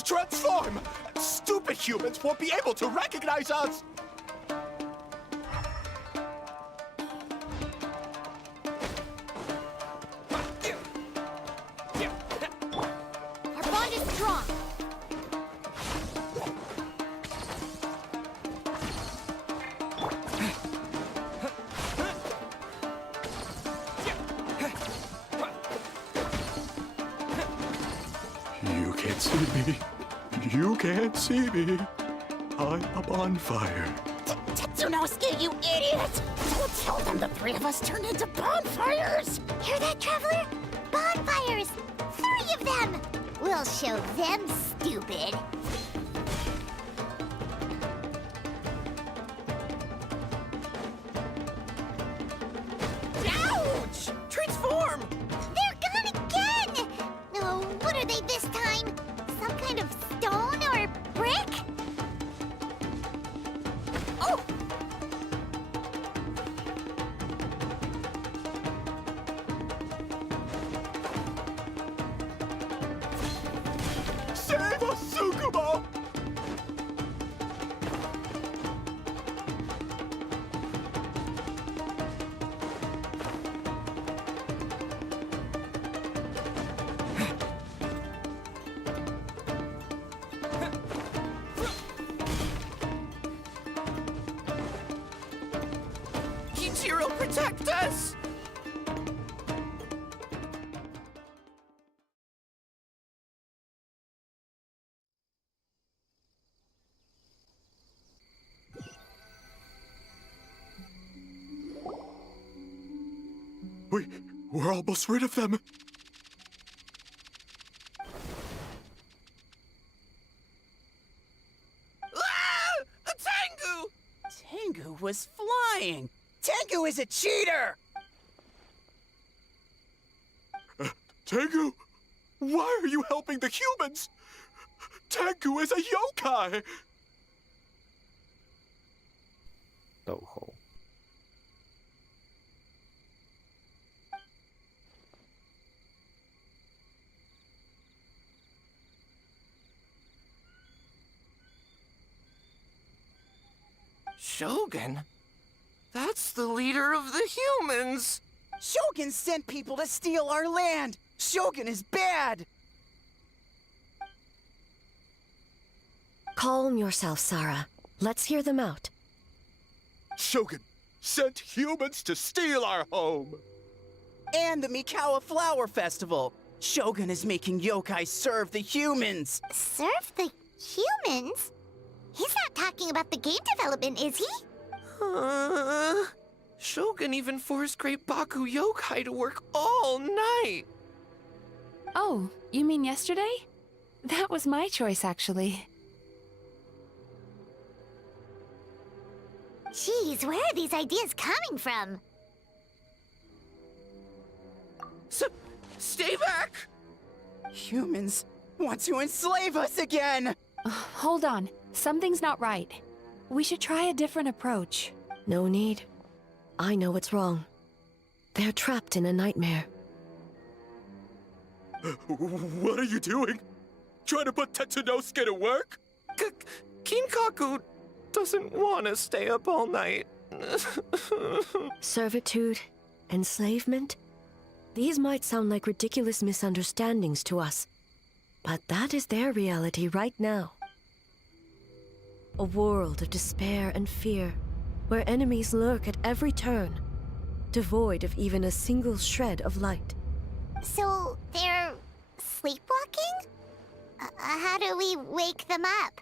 Transform! Stupid humans won't be able to recognize us! Our bond is strong. You can't see me. You can't see me. I'm a bonfire. Tetsunosuke, you idiot! Don't tell them the three of us turned into bonfires! Hear that, Traveler? Bonfires! 3 of them! We'll show them, stupid. Ouch! Transform! They're gone again! No, what are they this time? Some kind of stone or brick? Oh! Save us, Tsukuba! Kichiro, protect us! We're almost rid of them. Ah! A Tengu! Tengu was flying! Tengu is a cheater! Tengu, why are you helping the humans? Tengu is a yokai! Toho. Shogun? That's the leader of the humans! Shogun sent people to steal our land! Shogun is bad! Calm yourself, Sarah. Let's hear them out. Shogun sent humans to steal our home! And the Mikawa Flower Festival! Shogun is making yokai serve the humans! Serve the humans? He's not talking about the game development, is he? Shogun even forced Great Baku Yokai to work all night! Oh, you mean yesterday? That was my choice, actually. Jeez, where are these ideas coming from? Stay back! Humans want to enslave us again! Hold on. Something's not right. We should try a different approach. No need. I know what's wrong. They're trapped in a nightmare. What are you doing? Trying to put Tetsunosuke to work? Kinkaku doesn't want to stay up all night. Servitude, enslavement. These might sound like ridiculous misunderstandings to us, but that is their reality right now. A world of despair and fear, where enemies lurk at every turn, devoid of even a single shred of light. So, they're sleepwalking? How do we wake them up?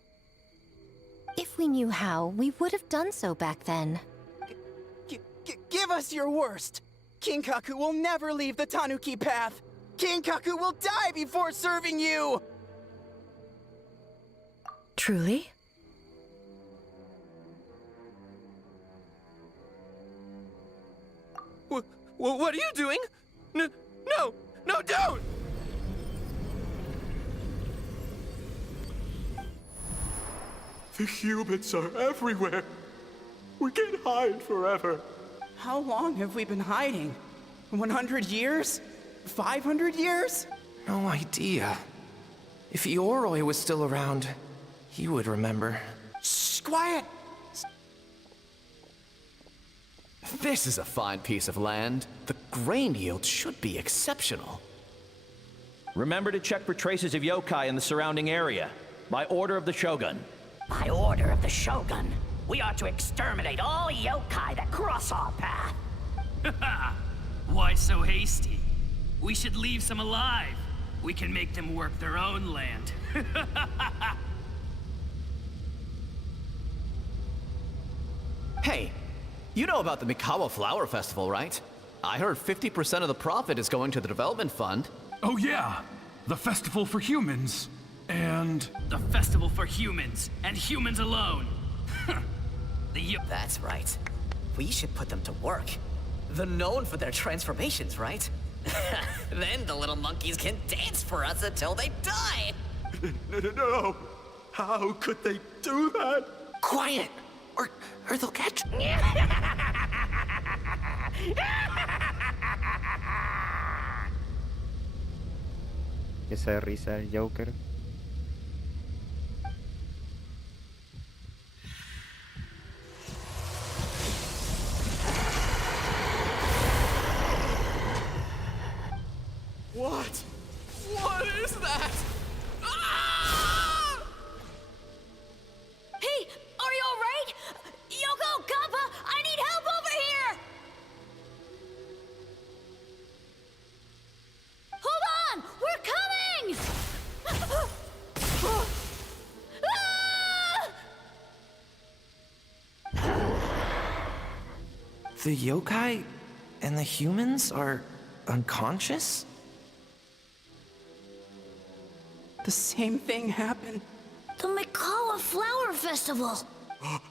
If we knew how, we would have done so back then. Give us your worst! Kinkaku will never leave the Tanuki path! Kinkaku will die before serving you! Truly? What are you doing? No, don't! The humans are everywhere. We can't hide forever. How long have we been hiding? 100 years? 500 years? No idea. If Ioroi was still around, he would remember. Shh, quiet! This is a fine piece of land. The grain yield should be exceptional. Remember to check for traces of yokai in the surrounding area. By order of the Shogun. By order of the Shogun, we are to exterminate all yokai that cross our path. Why so hasty? We should leave some alive. We can make them work their own land. Hey, you know about the Mikawa Flower Festival, right? I heard 50% of the profit is going to the development fund. Oh yeah, the festival for humans. And... The festival for humans, and humans alone. That's right. We should put them to work. They're known for their transformations, right? Then the little monkeys can dance for us until they die! No! How could they do that? Quiet! Or they'll catch... Esa risa del Joker. What? What is that? Hey, are you alright? Yoko, Kappa, I need help over here! Hold on! We're coming! The yokai and the humans are unconscious? The same thing happened. The Mikawa Flower Festival!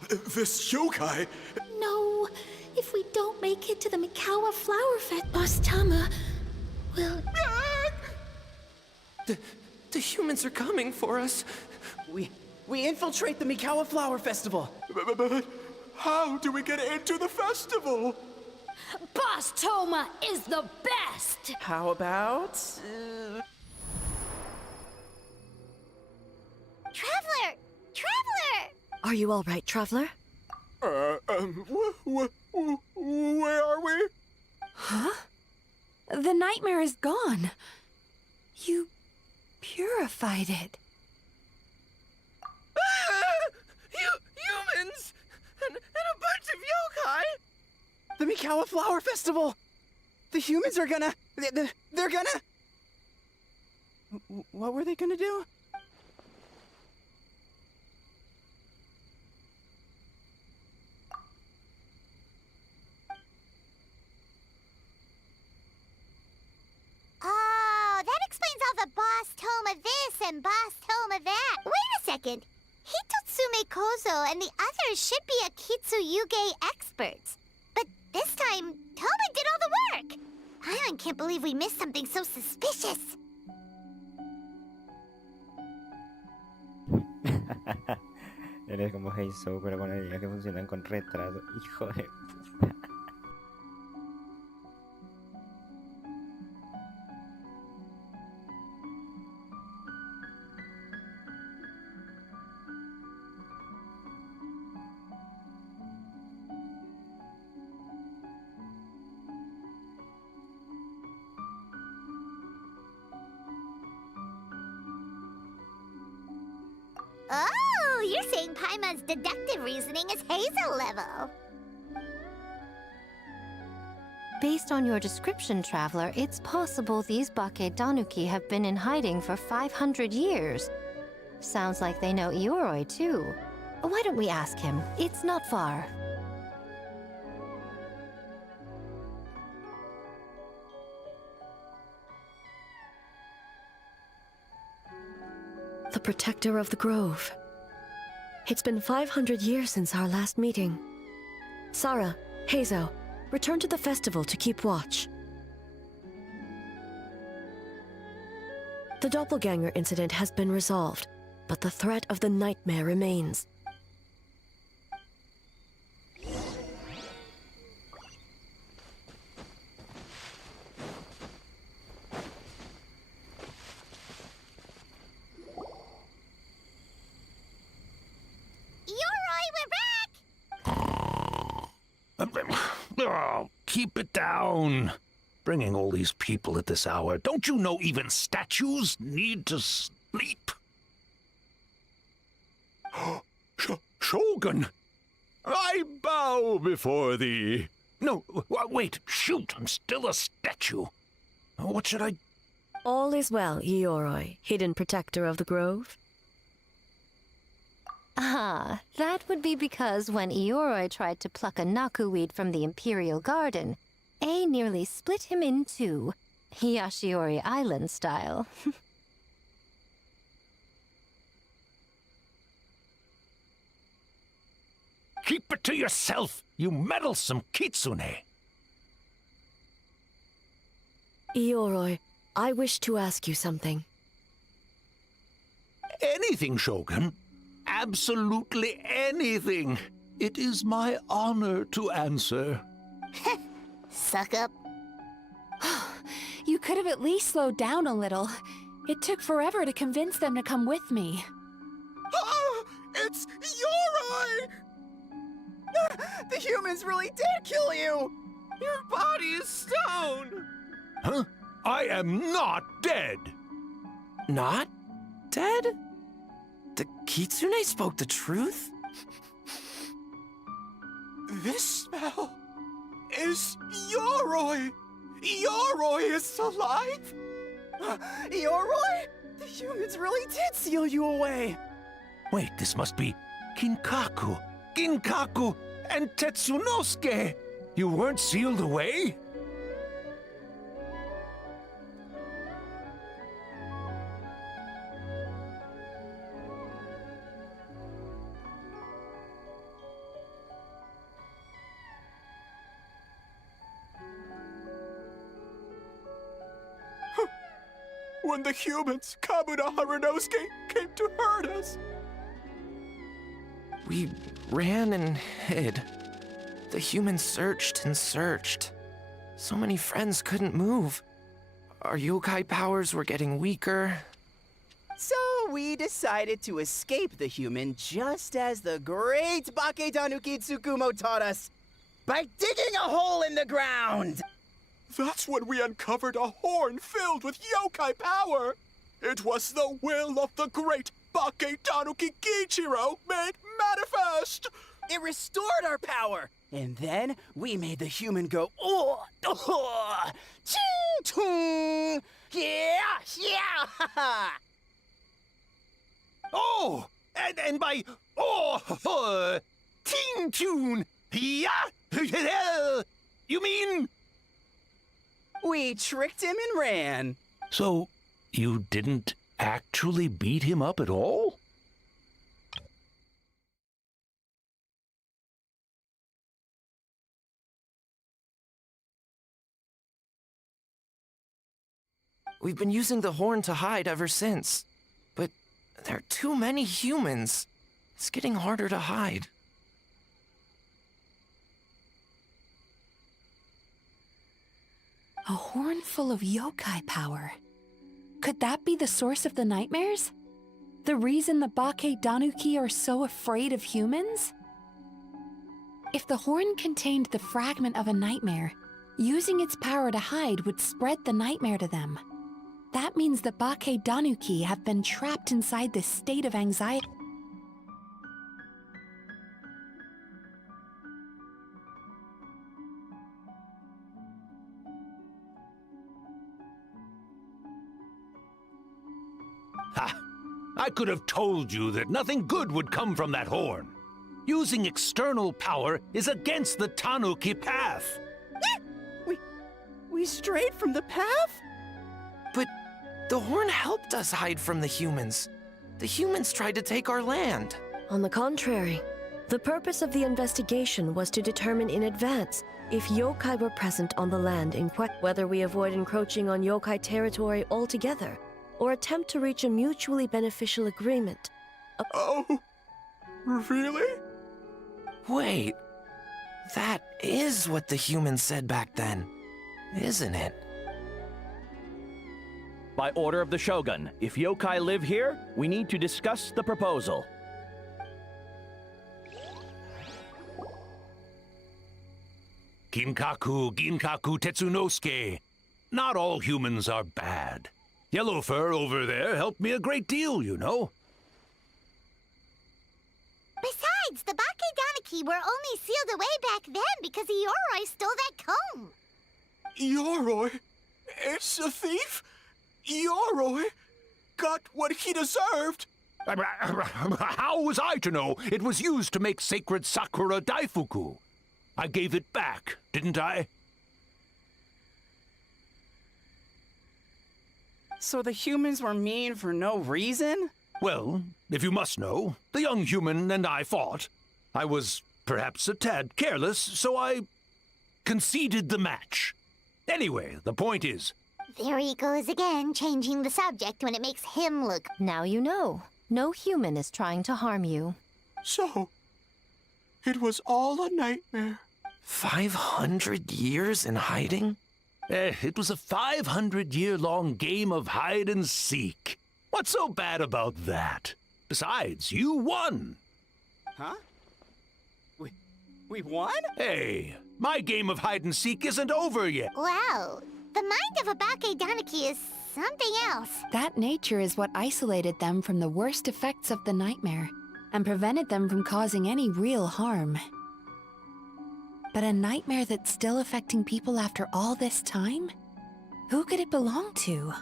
This yokai... No, if we don't make it to the Mikawa Flower Fest, Boss Tama will... The humans are coming for us. We infiltrate the Mikawa Flower Festival. But how do we get into the festival? Boss Toma is the best! How about... Traveler! Traveler! Are you all right, Traveler? Where are we? Huh? The nightmare is gone. You purified it. Humans! And a bunch of yokai! The Mikawa Flower Festival! The humans are gonna... They're gonna... What were they gonna do? Oh, that explains all have a boss tome of this and boss tome of that. Wait a second. Hitotsume Kozo and the others should be Akitsu-yuge experts. But this time, Toma did all the work. Paimon can't believe we missed something so suspicious. Eres como Heizo, pero con habilidades que funcionan con retraso. Hijo de... Oh, you're saying Paimon's deductive reasoning is Hazel level. Based on your description, Traveler, it's possible these Bake Tanuki have been in hiding for 500 years. Sounds like they know Ioroi, too. Why don't we ask him? It's not far. The protector of the grove. It's been 500 years since our last meeting. Sarah, Heizo, return to the festival to keep watch. The doppelganger incident has been resolved, but the threat of the nightmare remains. Oh, keep it down. Bringing all these people at this hour. Don't you know even statues need to sleep? Shogun! I bow before thee. No, wait, shoot, I'm still a statue. What should I... All is well, Ioroi, hidden protector of the grove. Ah, that would be because when Ioroi tried to pluck a Nakuweed from the Imperial Garden, A nearly split him in two, Yashiori Island style. Keep it to yourself, you meddlesome kitsune. Ioroi, I wish to ask you something. Anything, Shogun. Absolutely anything. It is my honor to answer. Suck up. You could have at least slowed down a little. It took forever to convince them to come with me. Oh, it's Ioroi! The humans really did kill you! Your body is stone! Huh? I am not dead! Not dead? The Kitsune spoke the truth? This smell is Ioroi! Ioroi is alive? Ioroi? The humans really did seal you away! Wait, this must be Kinkaku, and Tetsunosuke! You weren't sealed away? When the humans, Kabuda Harunosuke, came to hurt us. We ran and hid. The humans searched and searched. So many friends couldn't move. Our yokai powers were getting weaker. So we decided to escape the human just as the great Bake Tanuki Tsukumo taught us, by digging a hole in the ground! That's when we uncovered a horn filled with yokai power. It was the will of the great Bake Tanuki Kiichiro made manifest. It restored our power, and then we made the human go, oh, ching, chung, yeah, yeah, Oh, and by, ting tune, yeah, you mean? We tricked him and ran. So, You didn't actually beat him up at all? We've been using the horn to hide ever since. But there are too many humans. It's getting harder to hide. A horn full of yokai power. Could that be the source of the nightmares? The reason the Bakedanuki are so afraid of humans? If the horn contained the fragment of a nightmare, using its power to hide would spread the nightmare to them. That means the Bakedanuki have been trapped inside this state of anxiety. Ha! I could have told you that nothing good would come from that horn. Using external power is against the Tanuki path. We strayed from the path? But the horn helped us hide from the humans. The humans tried to take our land. On the contrary, the purpose of the investigation was to determine in advance if yokai were present on the land in question, whether we avoid encroaching on yokai territory altogether, or attempt to reach a mutually beneficial agreement. Oh, really? Wait, that is what the humans said back then, isn't it? By order of the Shogun, if yokai live here, we need to discuss the proposal. Ginkaku Tetsunosuke. Not all humans are bad. Yellow Fur over there helped me a great deal, you know. Besides, the Bakedaniki were only sealed away back then because Ioroi stole that comb. Ioroi? It's a thief? Ioroi got what he deserved. How was I to know it was used to make sacred Sakura Daifuku? I gave it back, didn't I? So the humans were mean for no reason? Well, if you must know, the young human and I fought. I was perhaps a tad careless, so I conceded the match. Anyway, the point is... There he goes again, changing the subject when it makes him look... Now you know. No human is trying to harm you. So, it was all a nightmare. 500 years in hiding? It was a 500-year-long game of hide and seek. What's so bad about that? Besides, you won. Huh? We won? Hey, my game of hide and seek isn't over yet. Wow, the mind of a Bakedaniki is something else. That nature is what isolated them from the worst effects of the nightmare and prevented them from causing any real harm. But a nightmare that's still affecting people after all this time? Who could it belong to?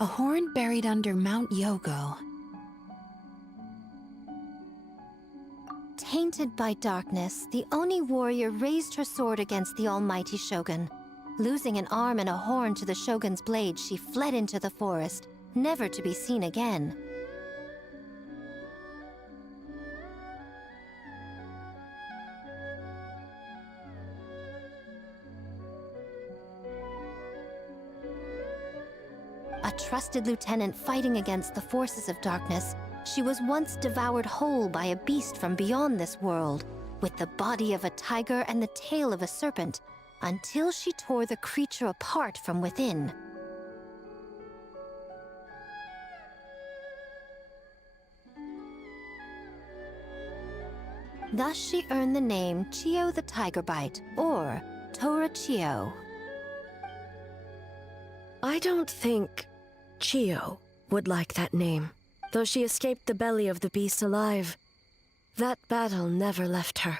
A horn buried under Mount Yogo. Tainted by darkness, the Oni warrior raised her sword against the almighty Shogun. Losing an arm and a horn to the Shogun's blade, she fled into the forest, never to be seen again. A trusted lieutenant fighting against the forces of darkness, she was once devoured whole by a beast from beyond this world, with the body of a tiger and the tail of a serpent, until she tore the creature apart from within. Thus she earned the name Chiyo the Tigerbite, or Tora Chiyo. I don't think Chiyo would like that name. Though she escaped the belly of the beast alive, that battle never left her.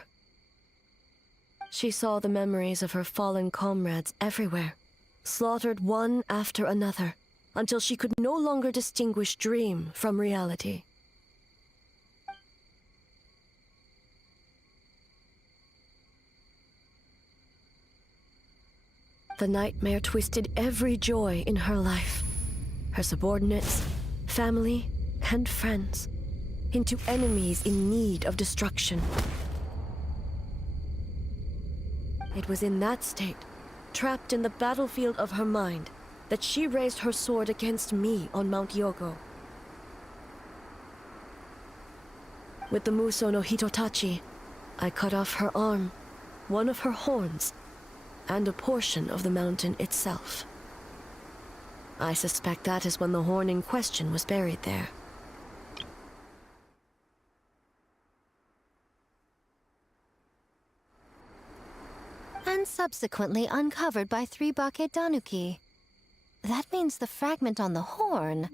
She saw the memories of her fallen comrades everywhere, slaughtered one after another, until she could no longer distinguish dream from reality. The nightmare twisted every joy in her life, her subordinates, family, and friends, into enemies in need of destruction. It was in that state, trapped in the battlefield of her mind, that she raised her sword against me on Mount Yogo. With the Muso no Hitotachi, I cut off her arm, one of her horns, and a portion of the mountain itself. I suspect that is when the horn in question was buried there. And subsequently uncovered by 3 Bakedanuki. That means the fragment on the horn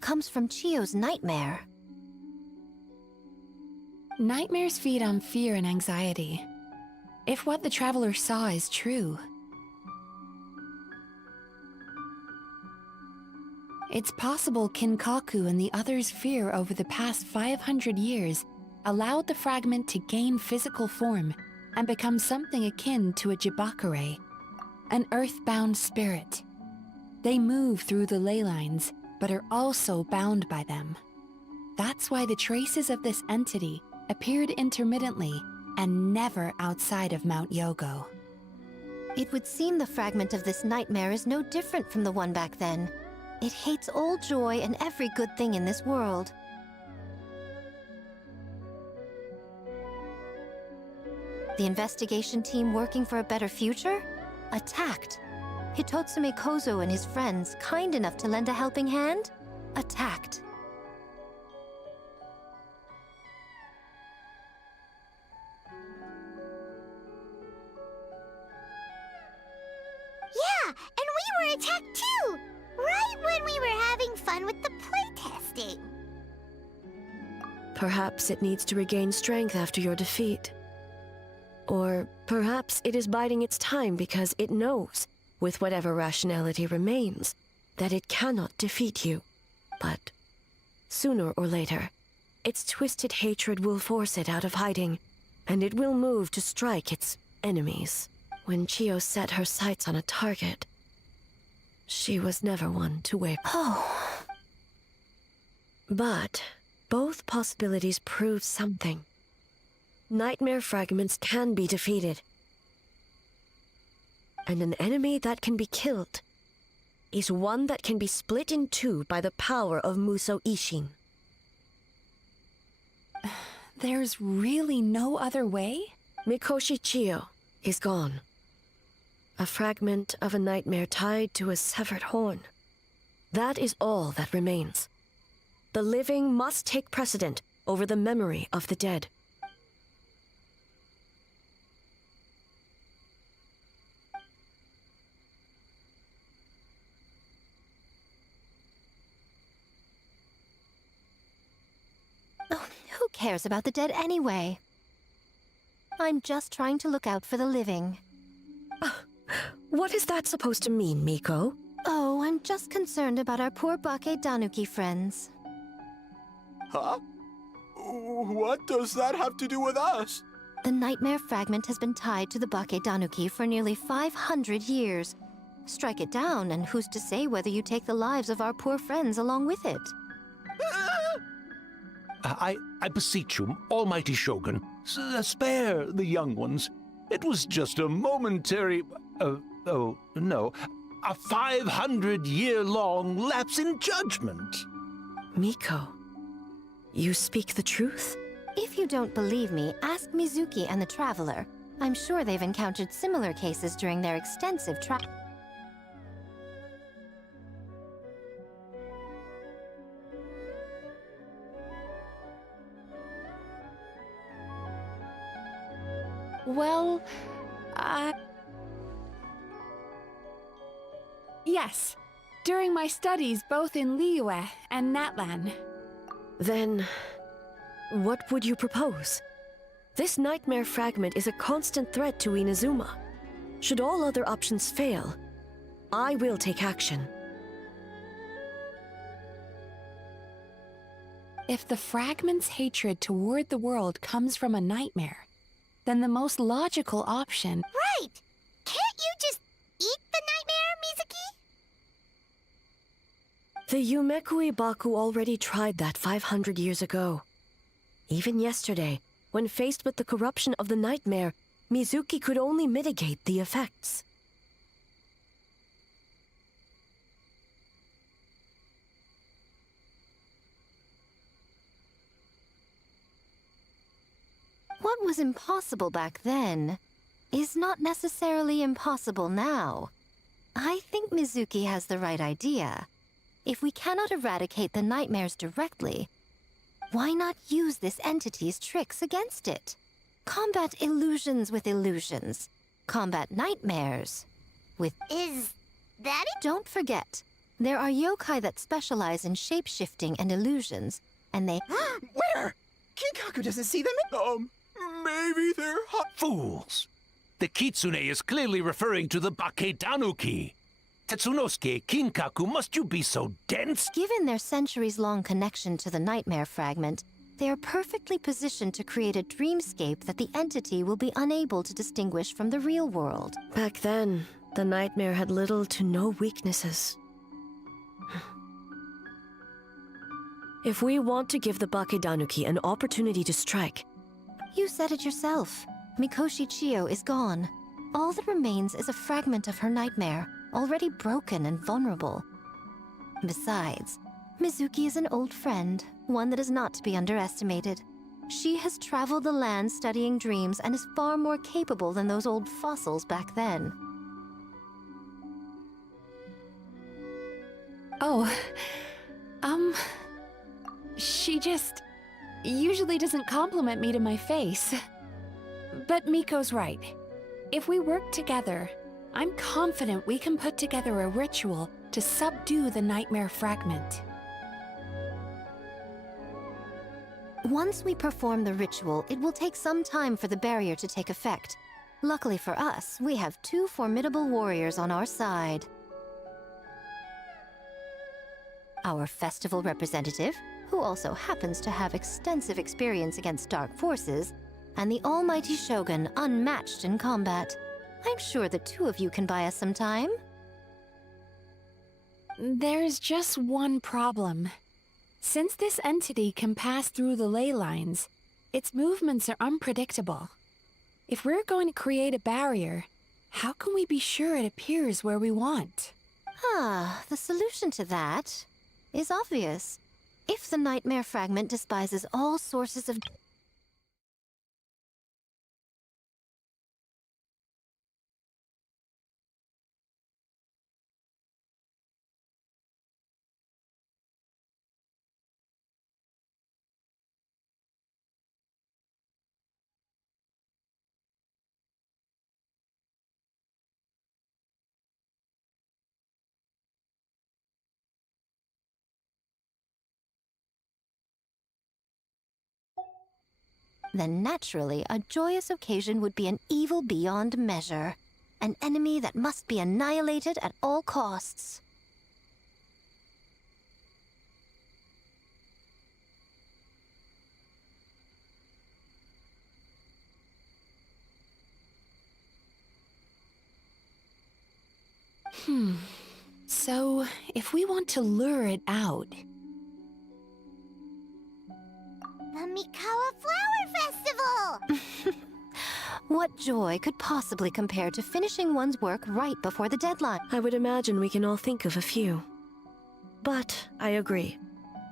comes from Chiyo's nightmare. Nightmares feed on fear and anxiety. If what the traveler saw is true, it's possible Kinkaku and the others' fear over the past 500 years allowed the fragment to gain physical form and become something akin to a Jibakure, an earthbound spirit. They move through the ley lines, but are also bound by them. That's why the traces of this entity appeared intermittently and never outside of Mount Yogo. It would seem the fragment of this nightmare is no different from the one back then. It hates all joy and every good thing in this world. The investigation team working for a better future? Attacked. Hitotsume Kozo and his friends, kind enough to lend a helping hand? Attacked. Yeah, and we were attacked too! Right when we were having fun with the playtesting. Perhaps it needs to regain strength after your defeat. Or perhaps it is biding its time because it knows, with whatever rationality remains, that it cannot defeat you. But sooner or later, its twisted hatred will force it out of hiding, and it will move to strike its enemies. When Chiyo set her sights on a target, she was never one to waver. Oh. But both possibilities prove something. Nightmare fragments can be defeated. And an enemy that can be killed is one that can be split in two by the power of Muso Ishin. There's really no other way? Mikoshi Chiyo is gone. A fragment of a nightmare tied to a severed horn. That is all that remains. The living must take precedent over the memory of the dead. Oh, who cares about the dead anyway? I'm just trying to look out for the living. What is that supposed to mean, Miko? Oh, I'm just concerned about our poor Bakedanuki friends. Huh? What does that have to do with us? The nightmare fragment has been tied to the Bakedanuki for nearly 500 years. Strike it down, and who's to say whether you take the lives of our poor friends along with it? I beseech you, almighty Shogun, spare the young ones. It was just a momentary... oh, no. A 500-year-long lapse in judgment. Miko, you speak the truth? If you don't believe me, ask Mizuki and the Traveler. I'm sure they've encountered similar cases during their extensive travel. Well, yes. During my studies both in Liyue and Natlan. Then, what would you propose? This nightmare fragment is a constant threat to Inazuma. Should all other options fail, I will take action. If the fragment's hatred toward the world comes from a nightmare, then the most logical option... Right! Can't you just eat the The Yumekui Baku already tried that 500 years ago. Even yesterday, when faced with the corruption of the nightmare, Mizuki could only mitigate the effects. What was impossible back then is not necessarily impossible now. I think Mizuki has the right idea. If we cannot eradicate the nightmares directly, why not use this entity's tricks against it? Combat illusions with illusions. Combat nightmares with... Is that it? Don't forget, there are yokai that specialize in shape-shifting and illusions, and they... Where? Kinkaku doesn't see them. Maybe they're hot. Fools! The Kitsune is clearly referring to the Baketanuki. Tetsunosuke, Kinkaku, must you be so dense? Given their centuries-long connection to the nightmare fragment, they are perfectly positioned to create a dreamscape that the entity will be unable to distinguish from the real world. Back then, the nightmare had little to no weaknesses. If we want to give the Bakedanuki an opportunity to strike... You said it yourself. Mikoshi Chiyo is gone. All that remains is a fragment of her nightmare, already broken and vulnerable. Besides, Mizuki is an old friend, one that is not to be underestimated. She has traveled the land studying dreams and is far more capable than those old fossils back then. Oh, she just usually doesn't compliment me to my face. But Miko's right. If we work together, I'm confident we can put together a ritual to subdue the nightmare fragment. Once we perform the ritual, it will take some time for the barrier to take effect. Luckily for us, we have two formidable warriors on our side. Our festival representative, who also happens to have extensive experience against dark forces, and the almighty Shogun, unmatched in combat. I'm sure the two of you can buy us some time. There's just one problem. Since this entity can pass through the ley lines, its movements are unpredictable. If we're going to create a barrier, how can we be sure it appears where we want? The solution to that is obvious. If the nightmare fragment despises all sources of... then naturally a joyous occasion would be an evil beyond measure. An enemy that must be annihilated at all costs. So, if we want to lure it out... The Mikawa Flower Festival! What joy could possibly compare to finishing one's work right before the deadline? I would imagine we can all think of a few. But I agree.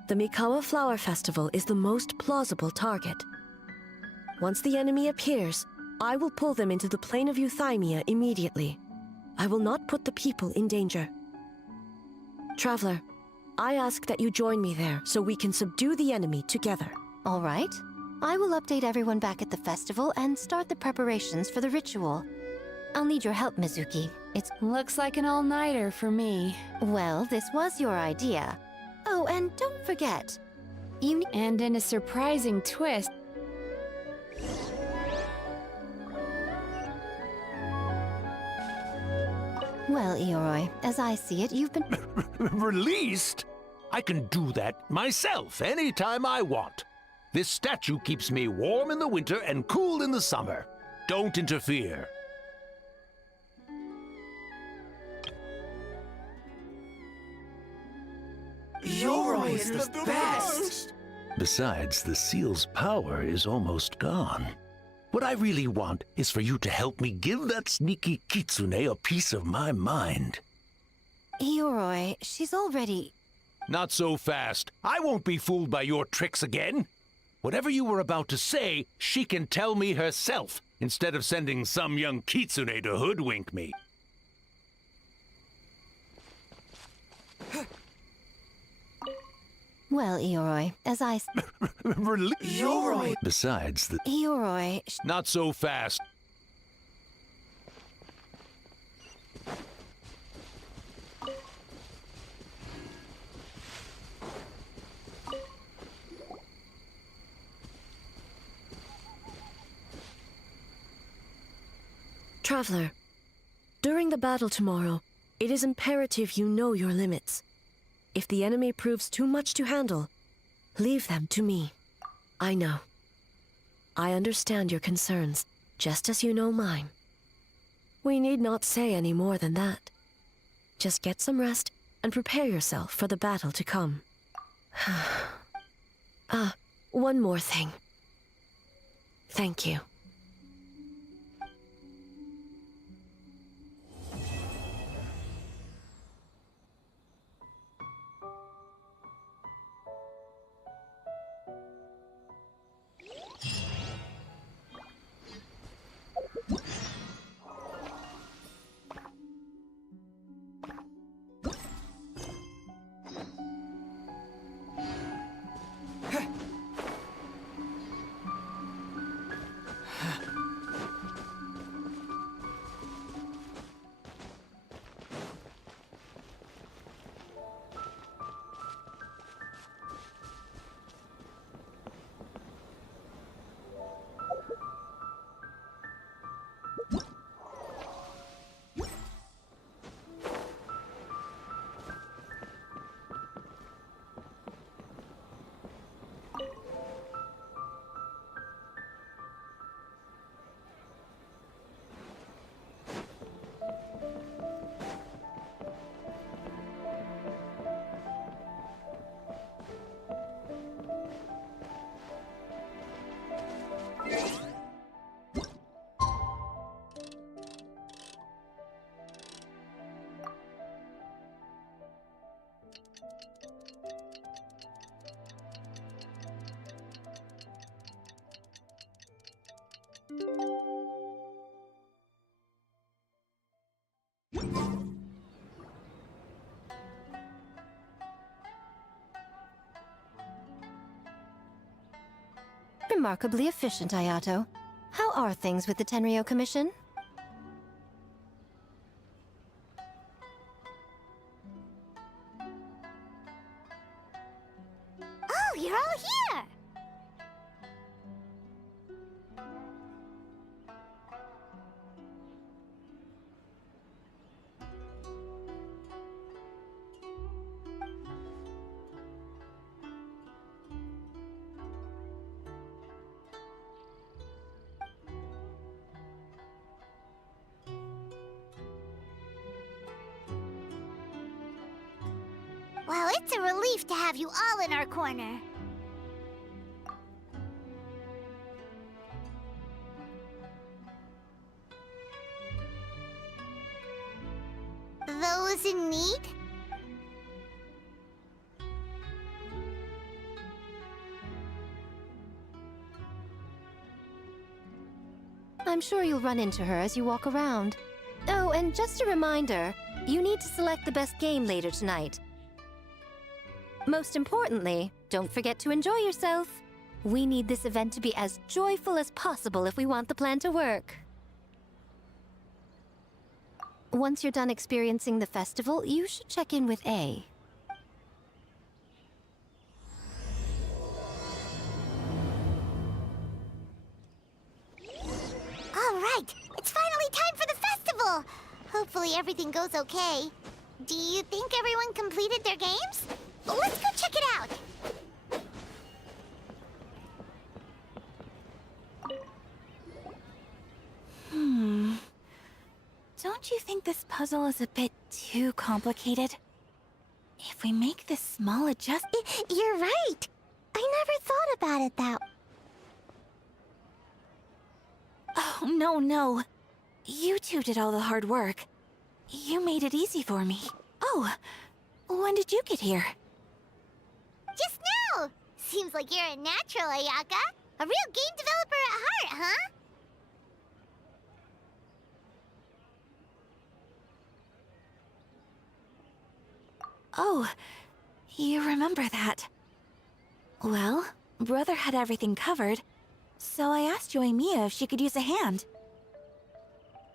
The Mikawa Flower Festival is the most plausible target. Once the enemy appears, I will pull them into the plane of Euthymia immediately. I will not put the people in danger. Traveler, I ask that you join me there so we can subdue the enemy together. All right. I will update everyone back at the festival and start the preparations for the ritual. I'll need your help, Mizuki. It looks like an all-nighter for me. Well, this was your idea. Oh, and don't forget, And in a surprising twist... Well, Ioroi, as I see it, you've been... Released? I can do that myself anytime I want. This statue keeps me warm in the winter and cool in the summer. Don't interfere. Yoroi is the best! Besides, the seal's power is almost gone. What I really want is for you to help me give that sneaky Kitsune a piece of my mind. Yoroi, she's already... Not so fast. I won't be fooled by your tricks again. Whatever you were about to say, she can tell me herself, instead of sending some young Kitsune to hoodwink me. Well, Yoroi, as I... Yoroi! Besides, the... Yoroi... Not so fast. Traveler, during the battle tomorrow, it is imperative you know your limits. If the enemy proves too much to handle, leave them to me. I know. I understand your concerns, just as you know mine. We need not say any more than that. Just get some rest and prepare yourself for the battle to come. One more thing. Thank you. Remarkably efficient, Ayato. How are things with the Tenryo Commission? Oh, you're all here! Well, it's a relief to have you all in our corner. Those in need? I'm sure you'll run into her as you walk around. Oh, and just a reminder, you need to select the best game later tonight. Most importantly, don't forget to enjoy yourself. We need this event to be as joyful as possible if we want the plan to work. Once you're done experiencing the festival, you should check in with A. All right, it's finally time for the festival! Hopefully everything goes okay. Do you think everyone completed their games? Let's go check it out! Don't you think this puzzle is a bit too complicated? If we make this small adjustment... You're right! I never thought about it that way. Oh, no. You two did all the hard work. You made it easy for me. Oh, when did you get here? Just now! Seems like you're a natural, Ayaka. A real game developer at heart, huh? Oh, you remember that. Well, Brother had everything covered, so I asked Yoimiya if she could use a hand.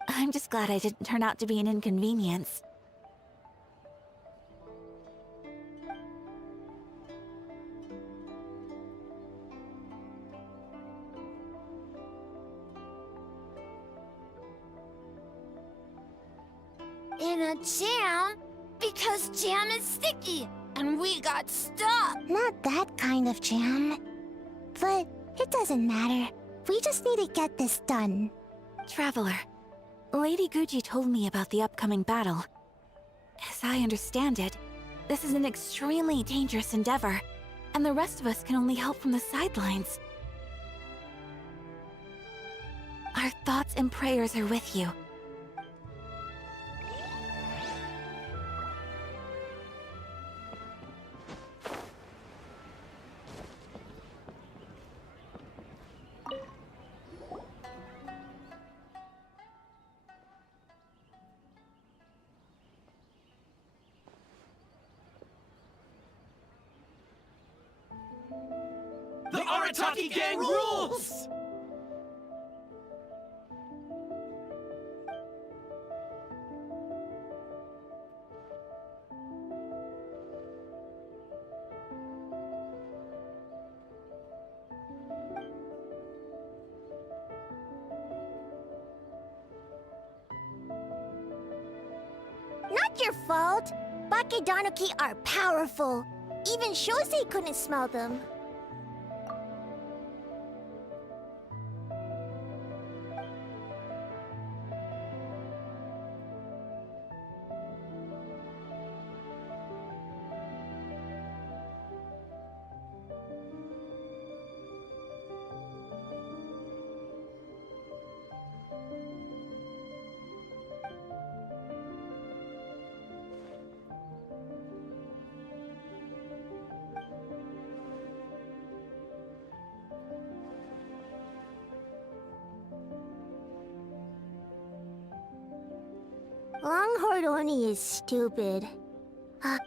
I'm just glad I didn't turn out to be an inconvenience. In a jam? Because jam is sticky, and we got stuck. Not that kind of jam. But it doesn't matter. We just need to get this done. Traveler, Lady Guji told me about the upcoming battle. As I understand it, this is an extremely dangerous endeavor, and the rest of us can only help from the sidelines. Our thoughts and prayers are with you. The Arataki gang rules! Not your fault. Bakedanuki are powerful. Even Shosei couldn't smell them. Longhorn Oni is stupid. By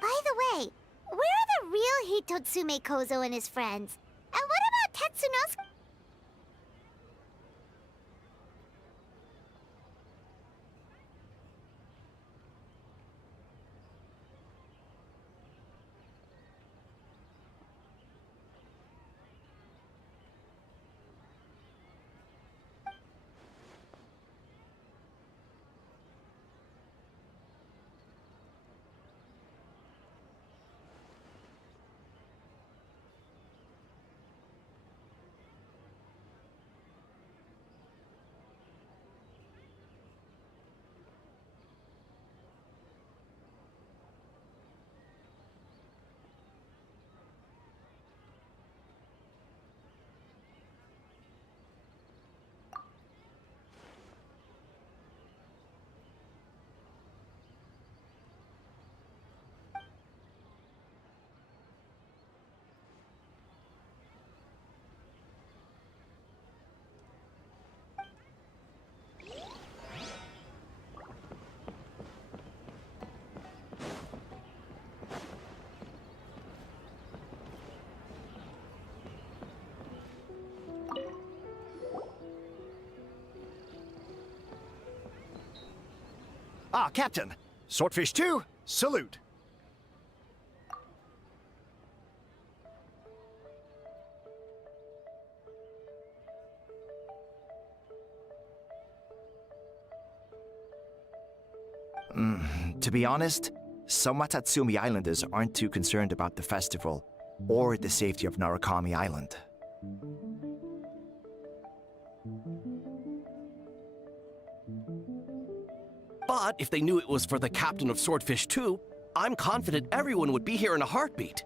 the way, where are the real Hitotsume Kozo and his friends? And what about Tetsunosuke? Ah, Captain. Swordfish 2, salute. To be honest, some Watatsumi Islanders aren't too concerned about the festival or the safety of Narukami Island. But if they knew it was for the captain of Swordfish 2, I'm confident everyone would be here in a heartbeat.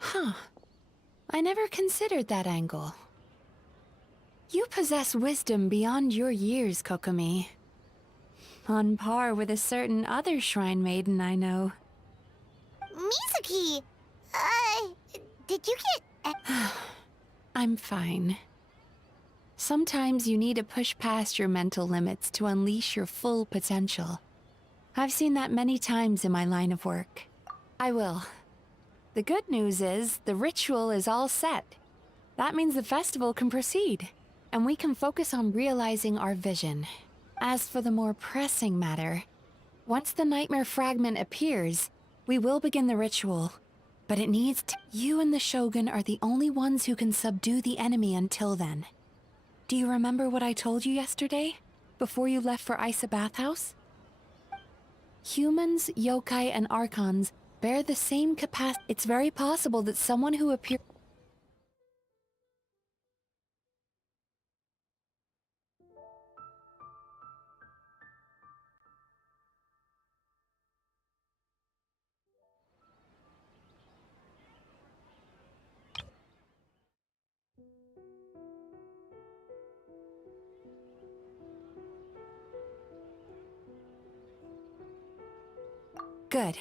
Huh. I never considered that angle. You possess wisdom beyond your years, Kokomi. On par with a certain other shrine maiden I know. Mizuki! Did you get... I'm fine. Sometimes you need to push past your mental limits to unleash your full potential. I've seen that many times in my line of work. I will. The good news is, the ritual is all set. That means the festival can proceed, and we can focus on realizing our vision. As for the more pressing matter, once the Nightmare Fragment appears, we will begin the ritual. But it needs to... You and the Shogun are the only ones who can subdue the enemy until then. Do you remember what I told you yesterday, before you left for Isa Bathhouse? Humans, yokai, and archons bear the same capacity. It's very possible that someone who appears... Good.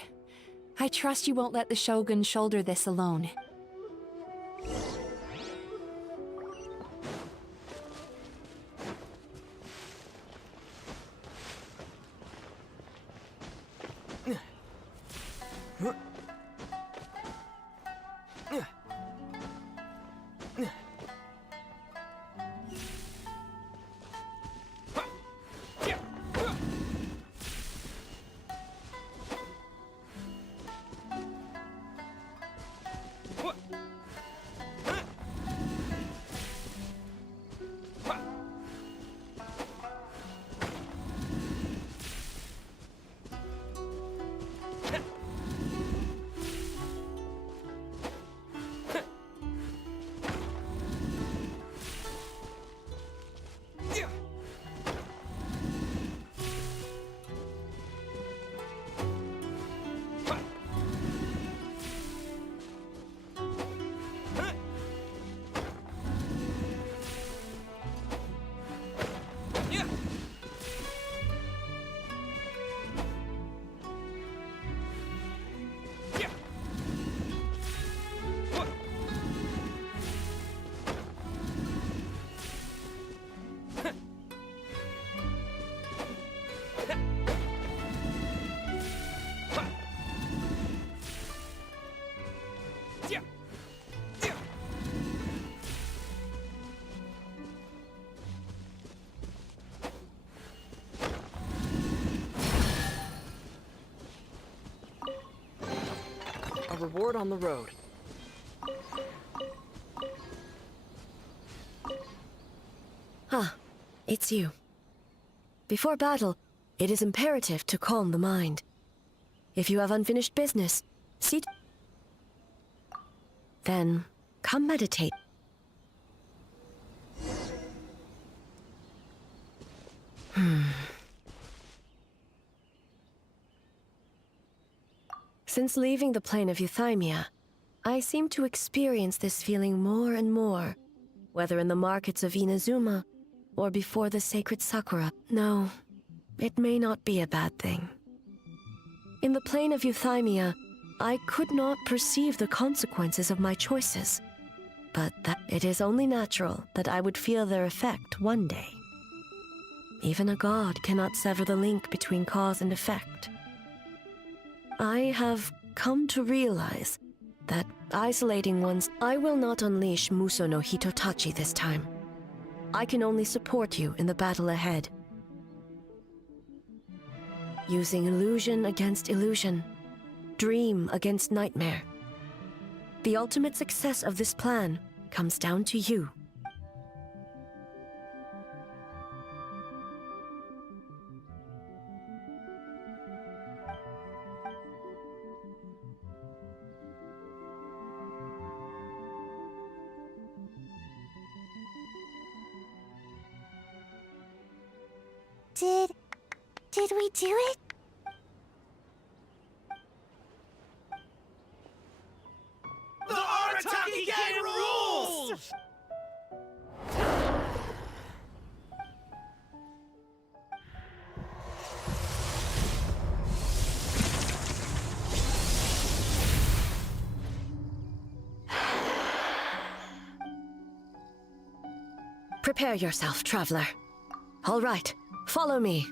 I trust you won't let the Shogun shoulder this alone. A reward on the road. Ah, it's you. Before battle, it is imperative to calm the mind. If you have unfinished business, see... Then, come meditate. Since leaving the plane of Euthymia, I seem to experience this feeling more and more, whether in the markets of Inazuma or before the sacred Sakura. No, it may not be a bad thing. In the plane of Euthymia, I could not perceive the consequences of my choices, but that it is only natural that I would feel their effect one day. Even a god cannot sever the link between cause and effect. I have come to realize that isolating one's... I will not unleash Muso no Hitotachi this time. I can only support you in the battle ahead. Using illusion against illusion, dream against nightmare. The ultimate success of this plan comes down to you. Did we do it? The Arataki Gang rules! Prepare yourself, traveler. All right, follow me.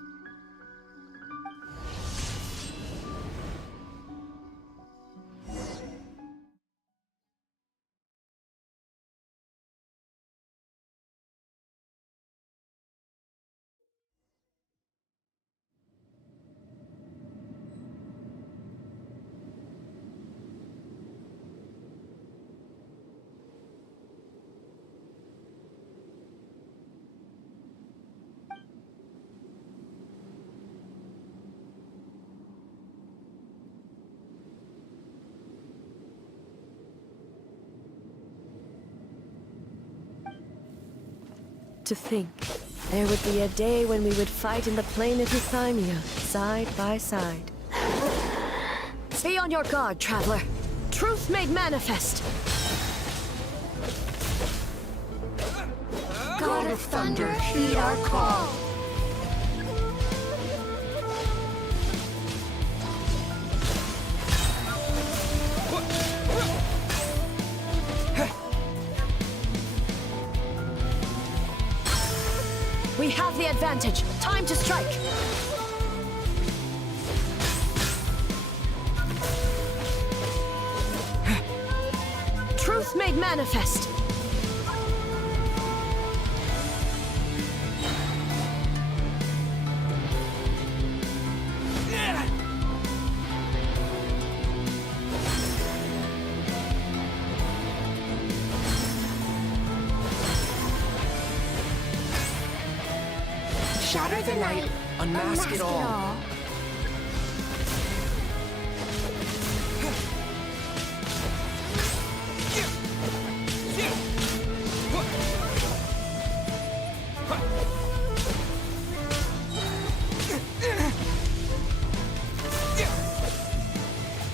To think, there would be a day when we would fight in the plain of Euthymia, side by side. Be on your guard, traveler. Truth made manifest. God of Thunder, heed our call. We have the advantage. Time to strike. Truth made manifest. Shatter the night, Unmask it all.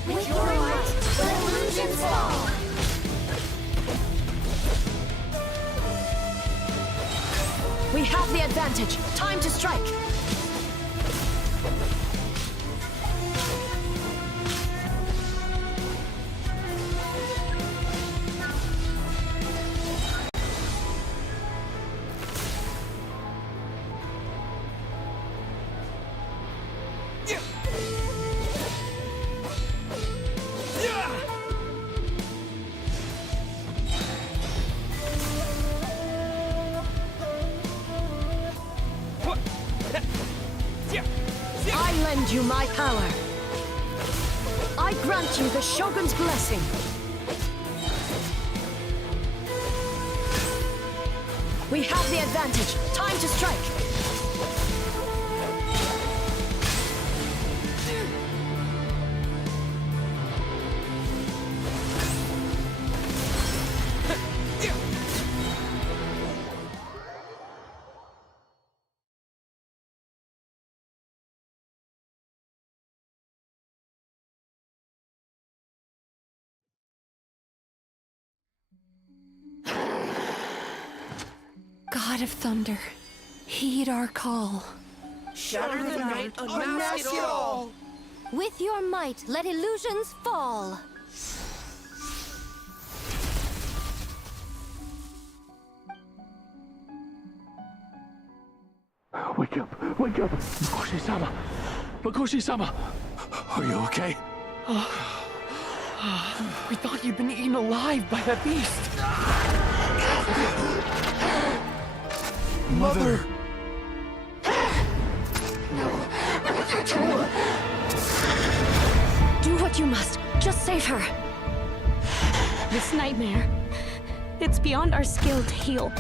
With your might, let illusions fall. We have the advantage. Time to strike. I lend you my power. I grant you the Shogun's blessing. We have the advantage. Time to strike. God of Thunder, heed our call. Shatter the night, unmask it all! With your might, let illusions fall. Wake up! Wake up! Makoshi-sama! Makoshi-sama! Are you okay? We thought you'd been eaten alive by that beast. Mother! Do what you must. Just save her. This nightmare, it's beyond our skill to heal.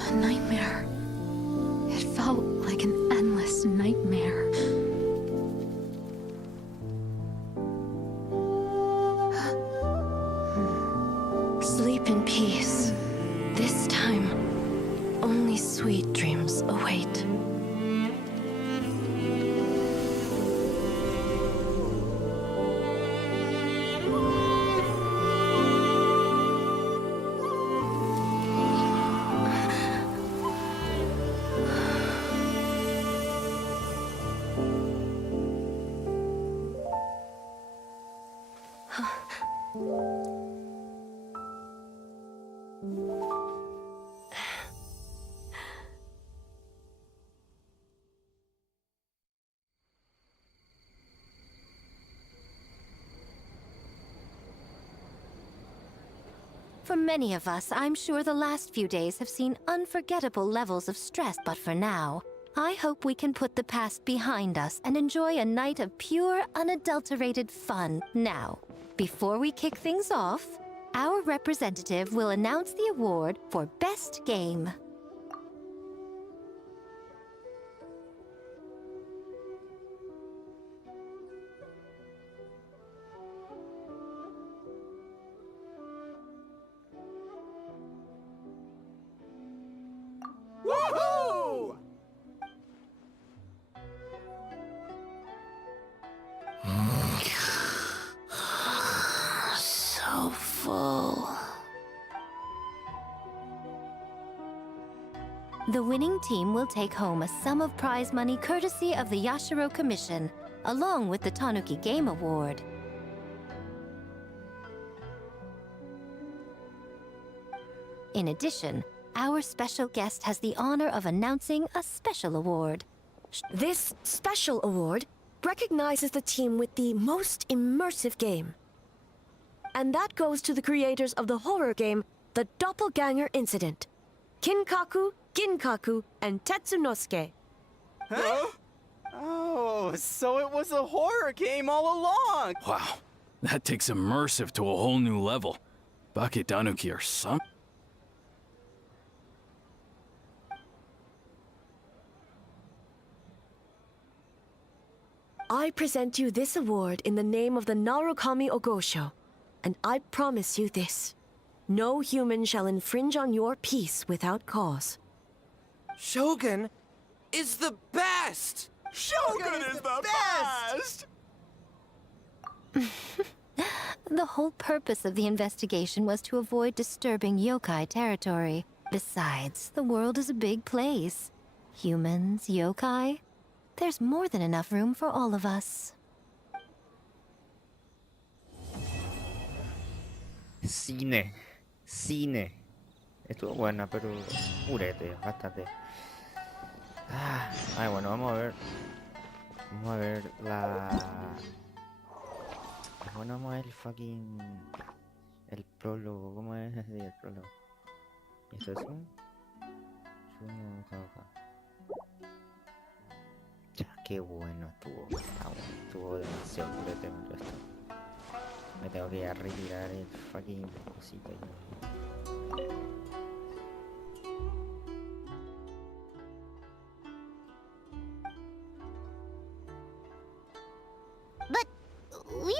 A nightmare. It felt like an endless nightmare. Sleep in peace. This time, only sweet dreams await. For many of us, I'm sure the last few days have seen unforgettable levels of stress, but for now, I hope we can put the past behind us and enjoy a night of pure, unadulterated fun now. Before we kick things off, our representative will announce the award for Best Game. Woohoo! So full. The winning team will take home a sum of prize money courtesy of the Yashiro Commission, along with the Tanuki Game Award. In addition, our special guest has the honor of announcing a special award. This special award recognizes the team with the most immersive game. And that goes to the creators of the horror game, The Doppelganger Incident. Kinkaku, Ginkaku, and Tetsunosuke. Huh? Oh, so it was a horror game all along! Wow, that takes immersive to a whole new level. Baketanuki are some... I present you this award in the name of the Narukami Ogosho, and I promise you this. No human shall infringe on your peace without cause. Shogun is the best! Shogun is the best! The whole purpose of the investigation was to avoid disturbing yokai territory. Besides, the world is a big place. Humans, yokai, there's more than enough room for all of us. Cine. Cine. Estuvo buena, pero purete, bastante. Ay, bueno, vamos a ver. Vamos a ver la... Bueno, vamos a ver el fucking... El prólogo, ¿cómo es? Sí, el prólogo. ¿Y esto es un? Ya, qué bueno estuvo. Estuvo demasiado purete esto. Me tengo que ir a retirar el fucking cosito. But we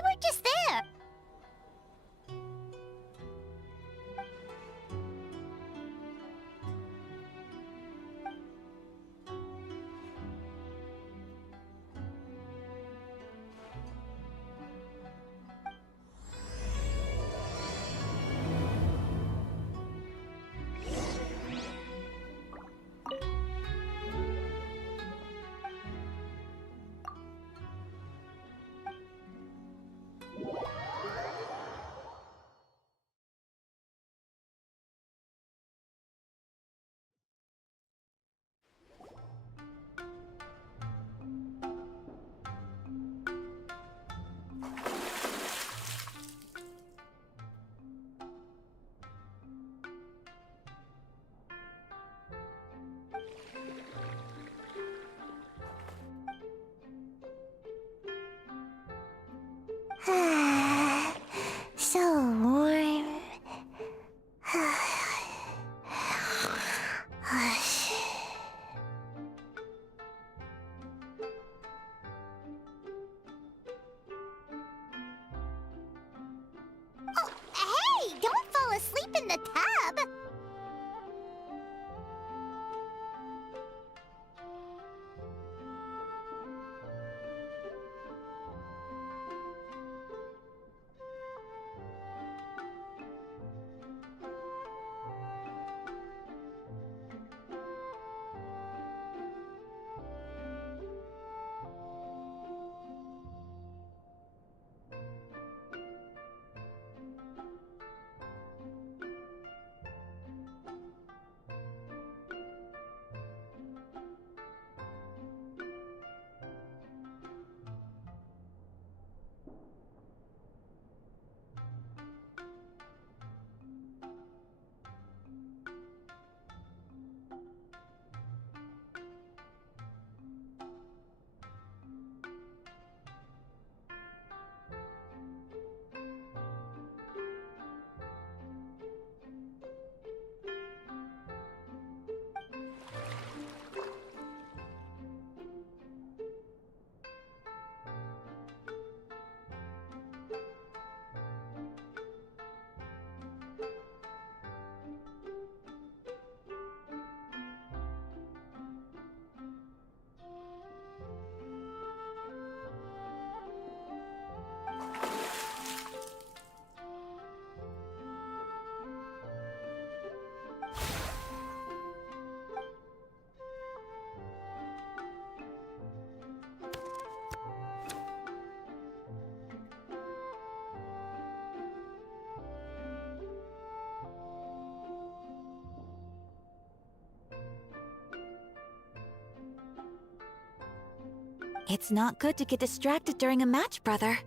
It's not good to get distracted during a match, brother.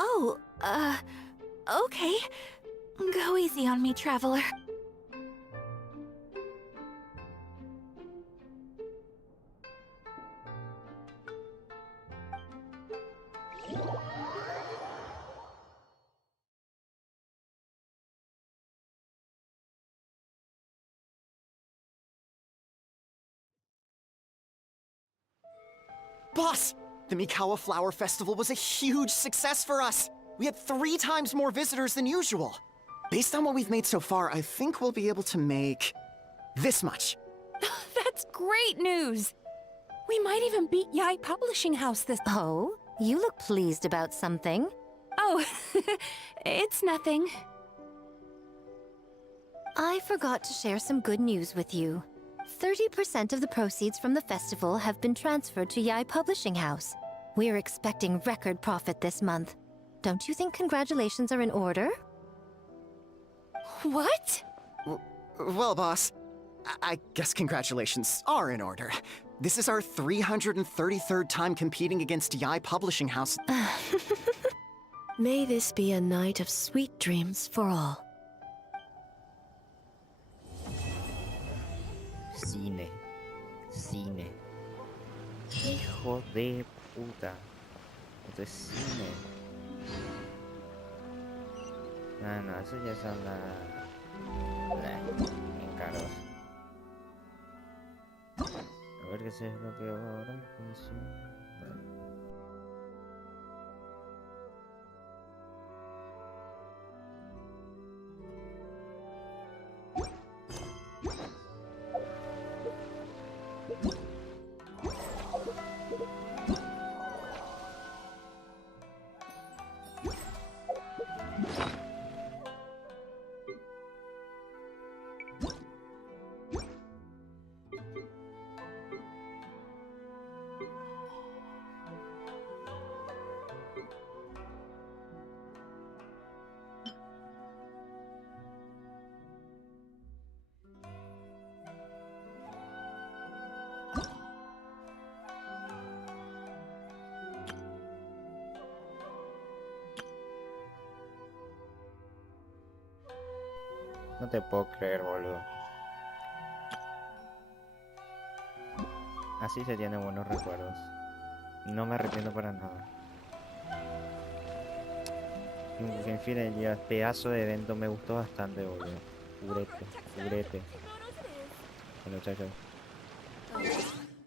Oh, okay. Go easy on me, traveler. Boss! The Mikawa Flower Festival was a huge success for us! We had 3 times more visitors than usual. Based on what we've made so far, I think we'll be able to make this much. That's great news! We might even beat Yai Publishing House this— Oh? You look pleased about something. Oh, it's nothing. I forgot to share some good news with you. 30% of the proceeds from the festival have been transferred to Yai Publishing House. We're expecting record profit this month. Don't you think congratulations are in order? What? Well, boss, I guess congratulations are in order. This is our 333rd time competing against Yai Publishing House. May this be a night of sweet dreams for all. Cine. Cine. Hijo de puta. Esto es cine. Ah, no, eso ya son bien caros. A ver qué se desbloqueó ahora. No te puedo creer, boludo. Así se tienen buenos recuerdos. No me arrepiento para nada. En fin, el pedazo de evento me gustó bastante, boludo. Purete, purete. Bueno, chao, chao.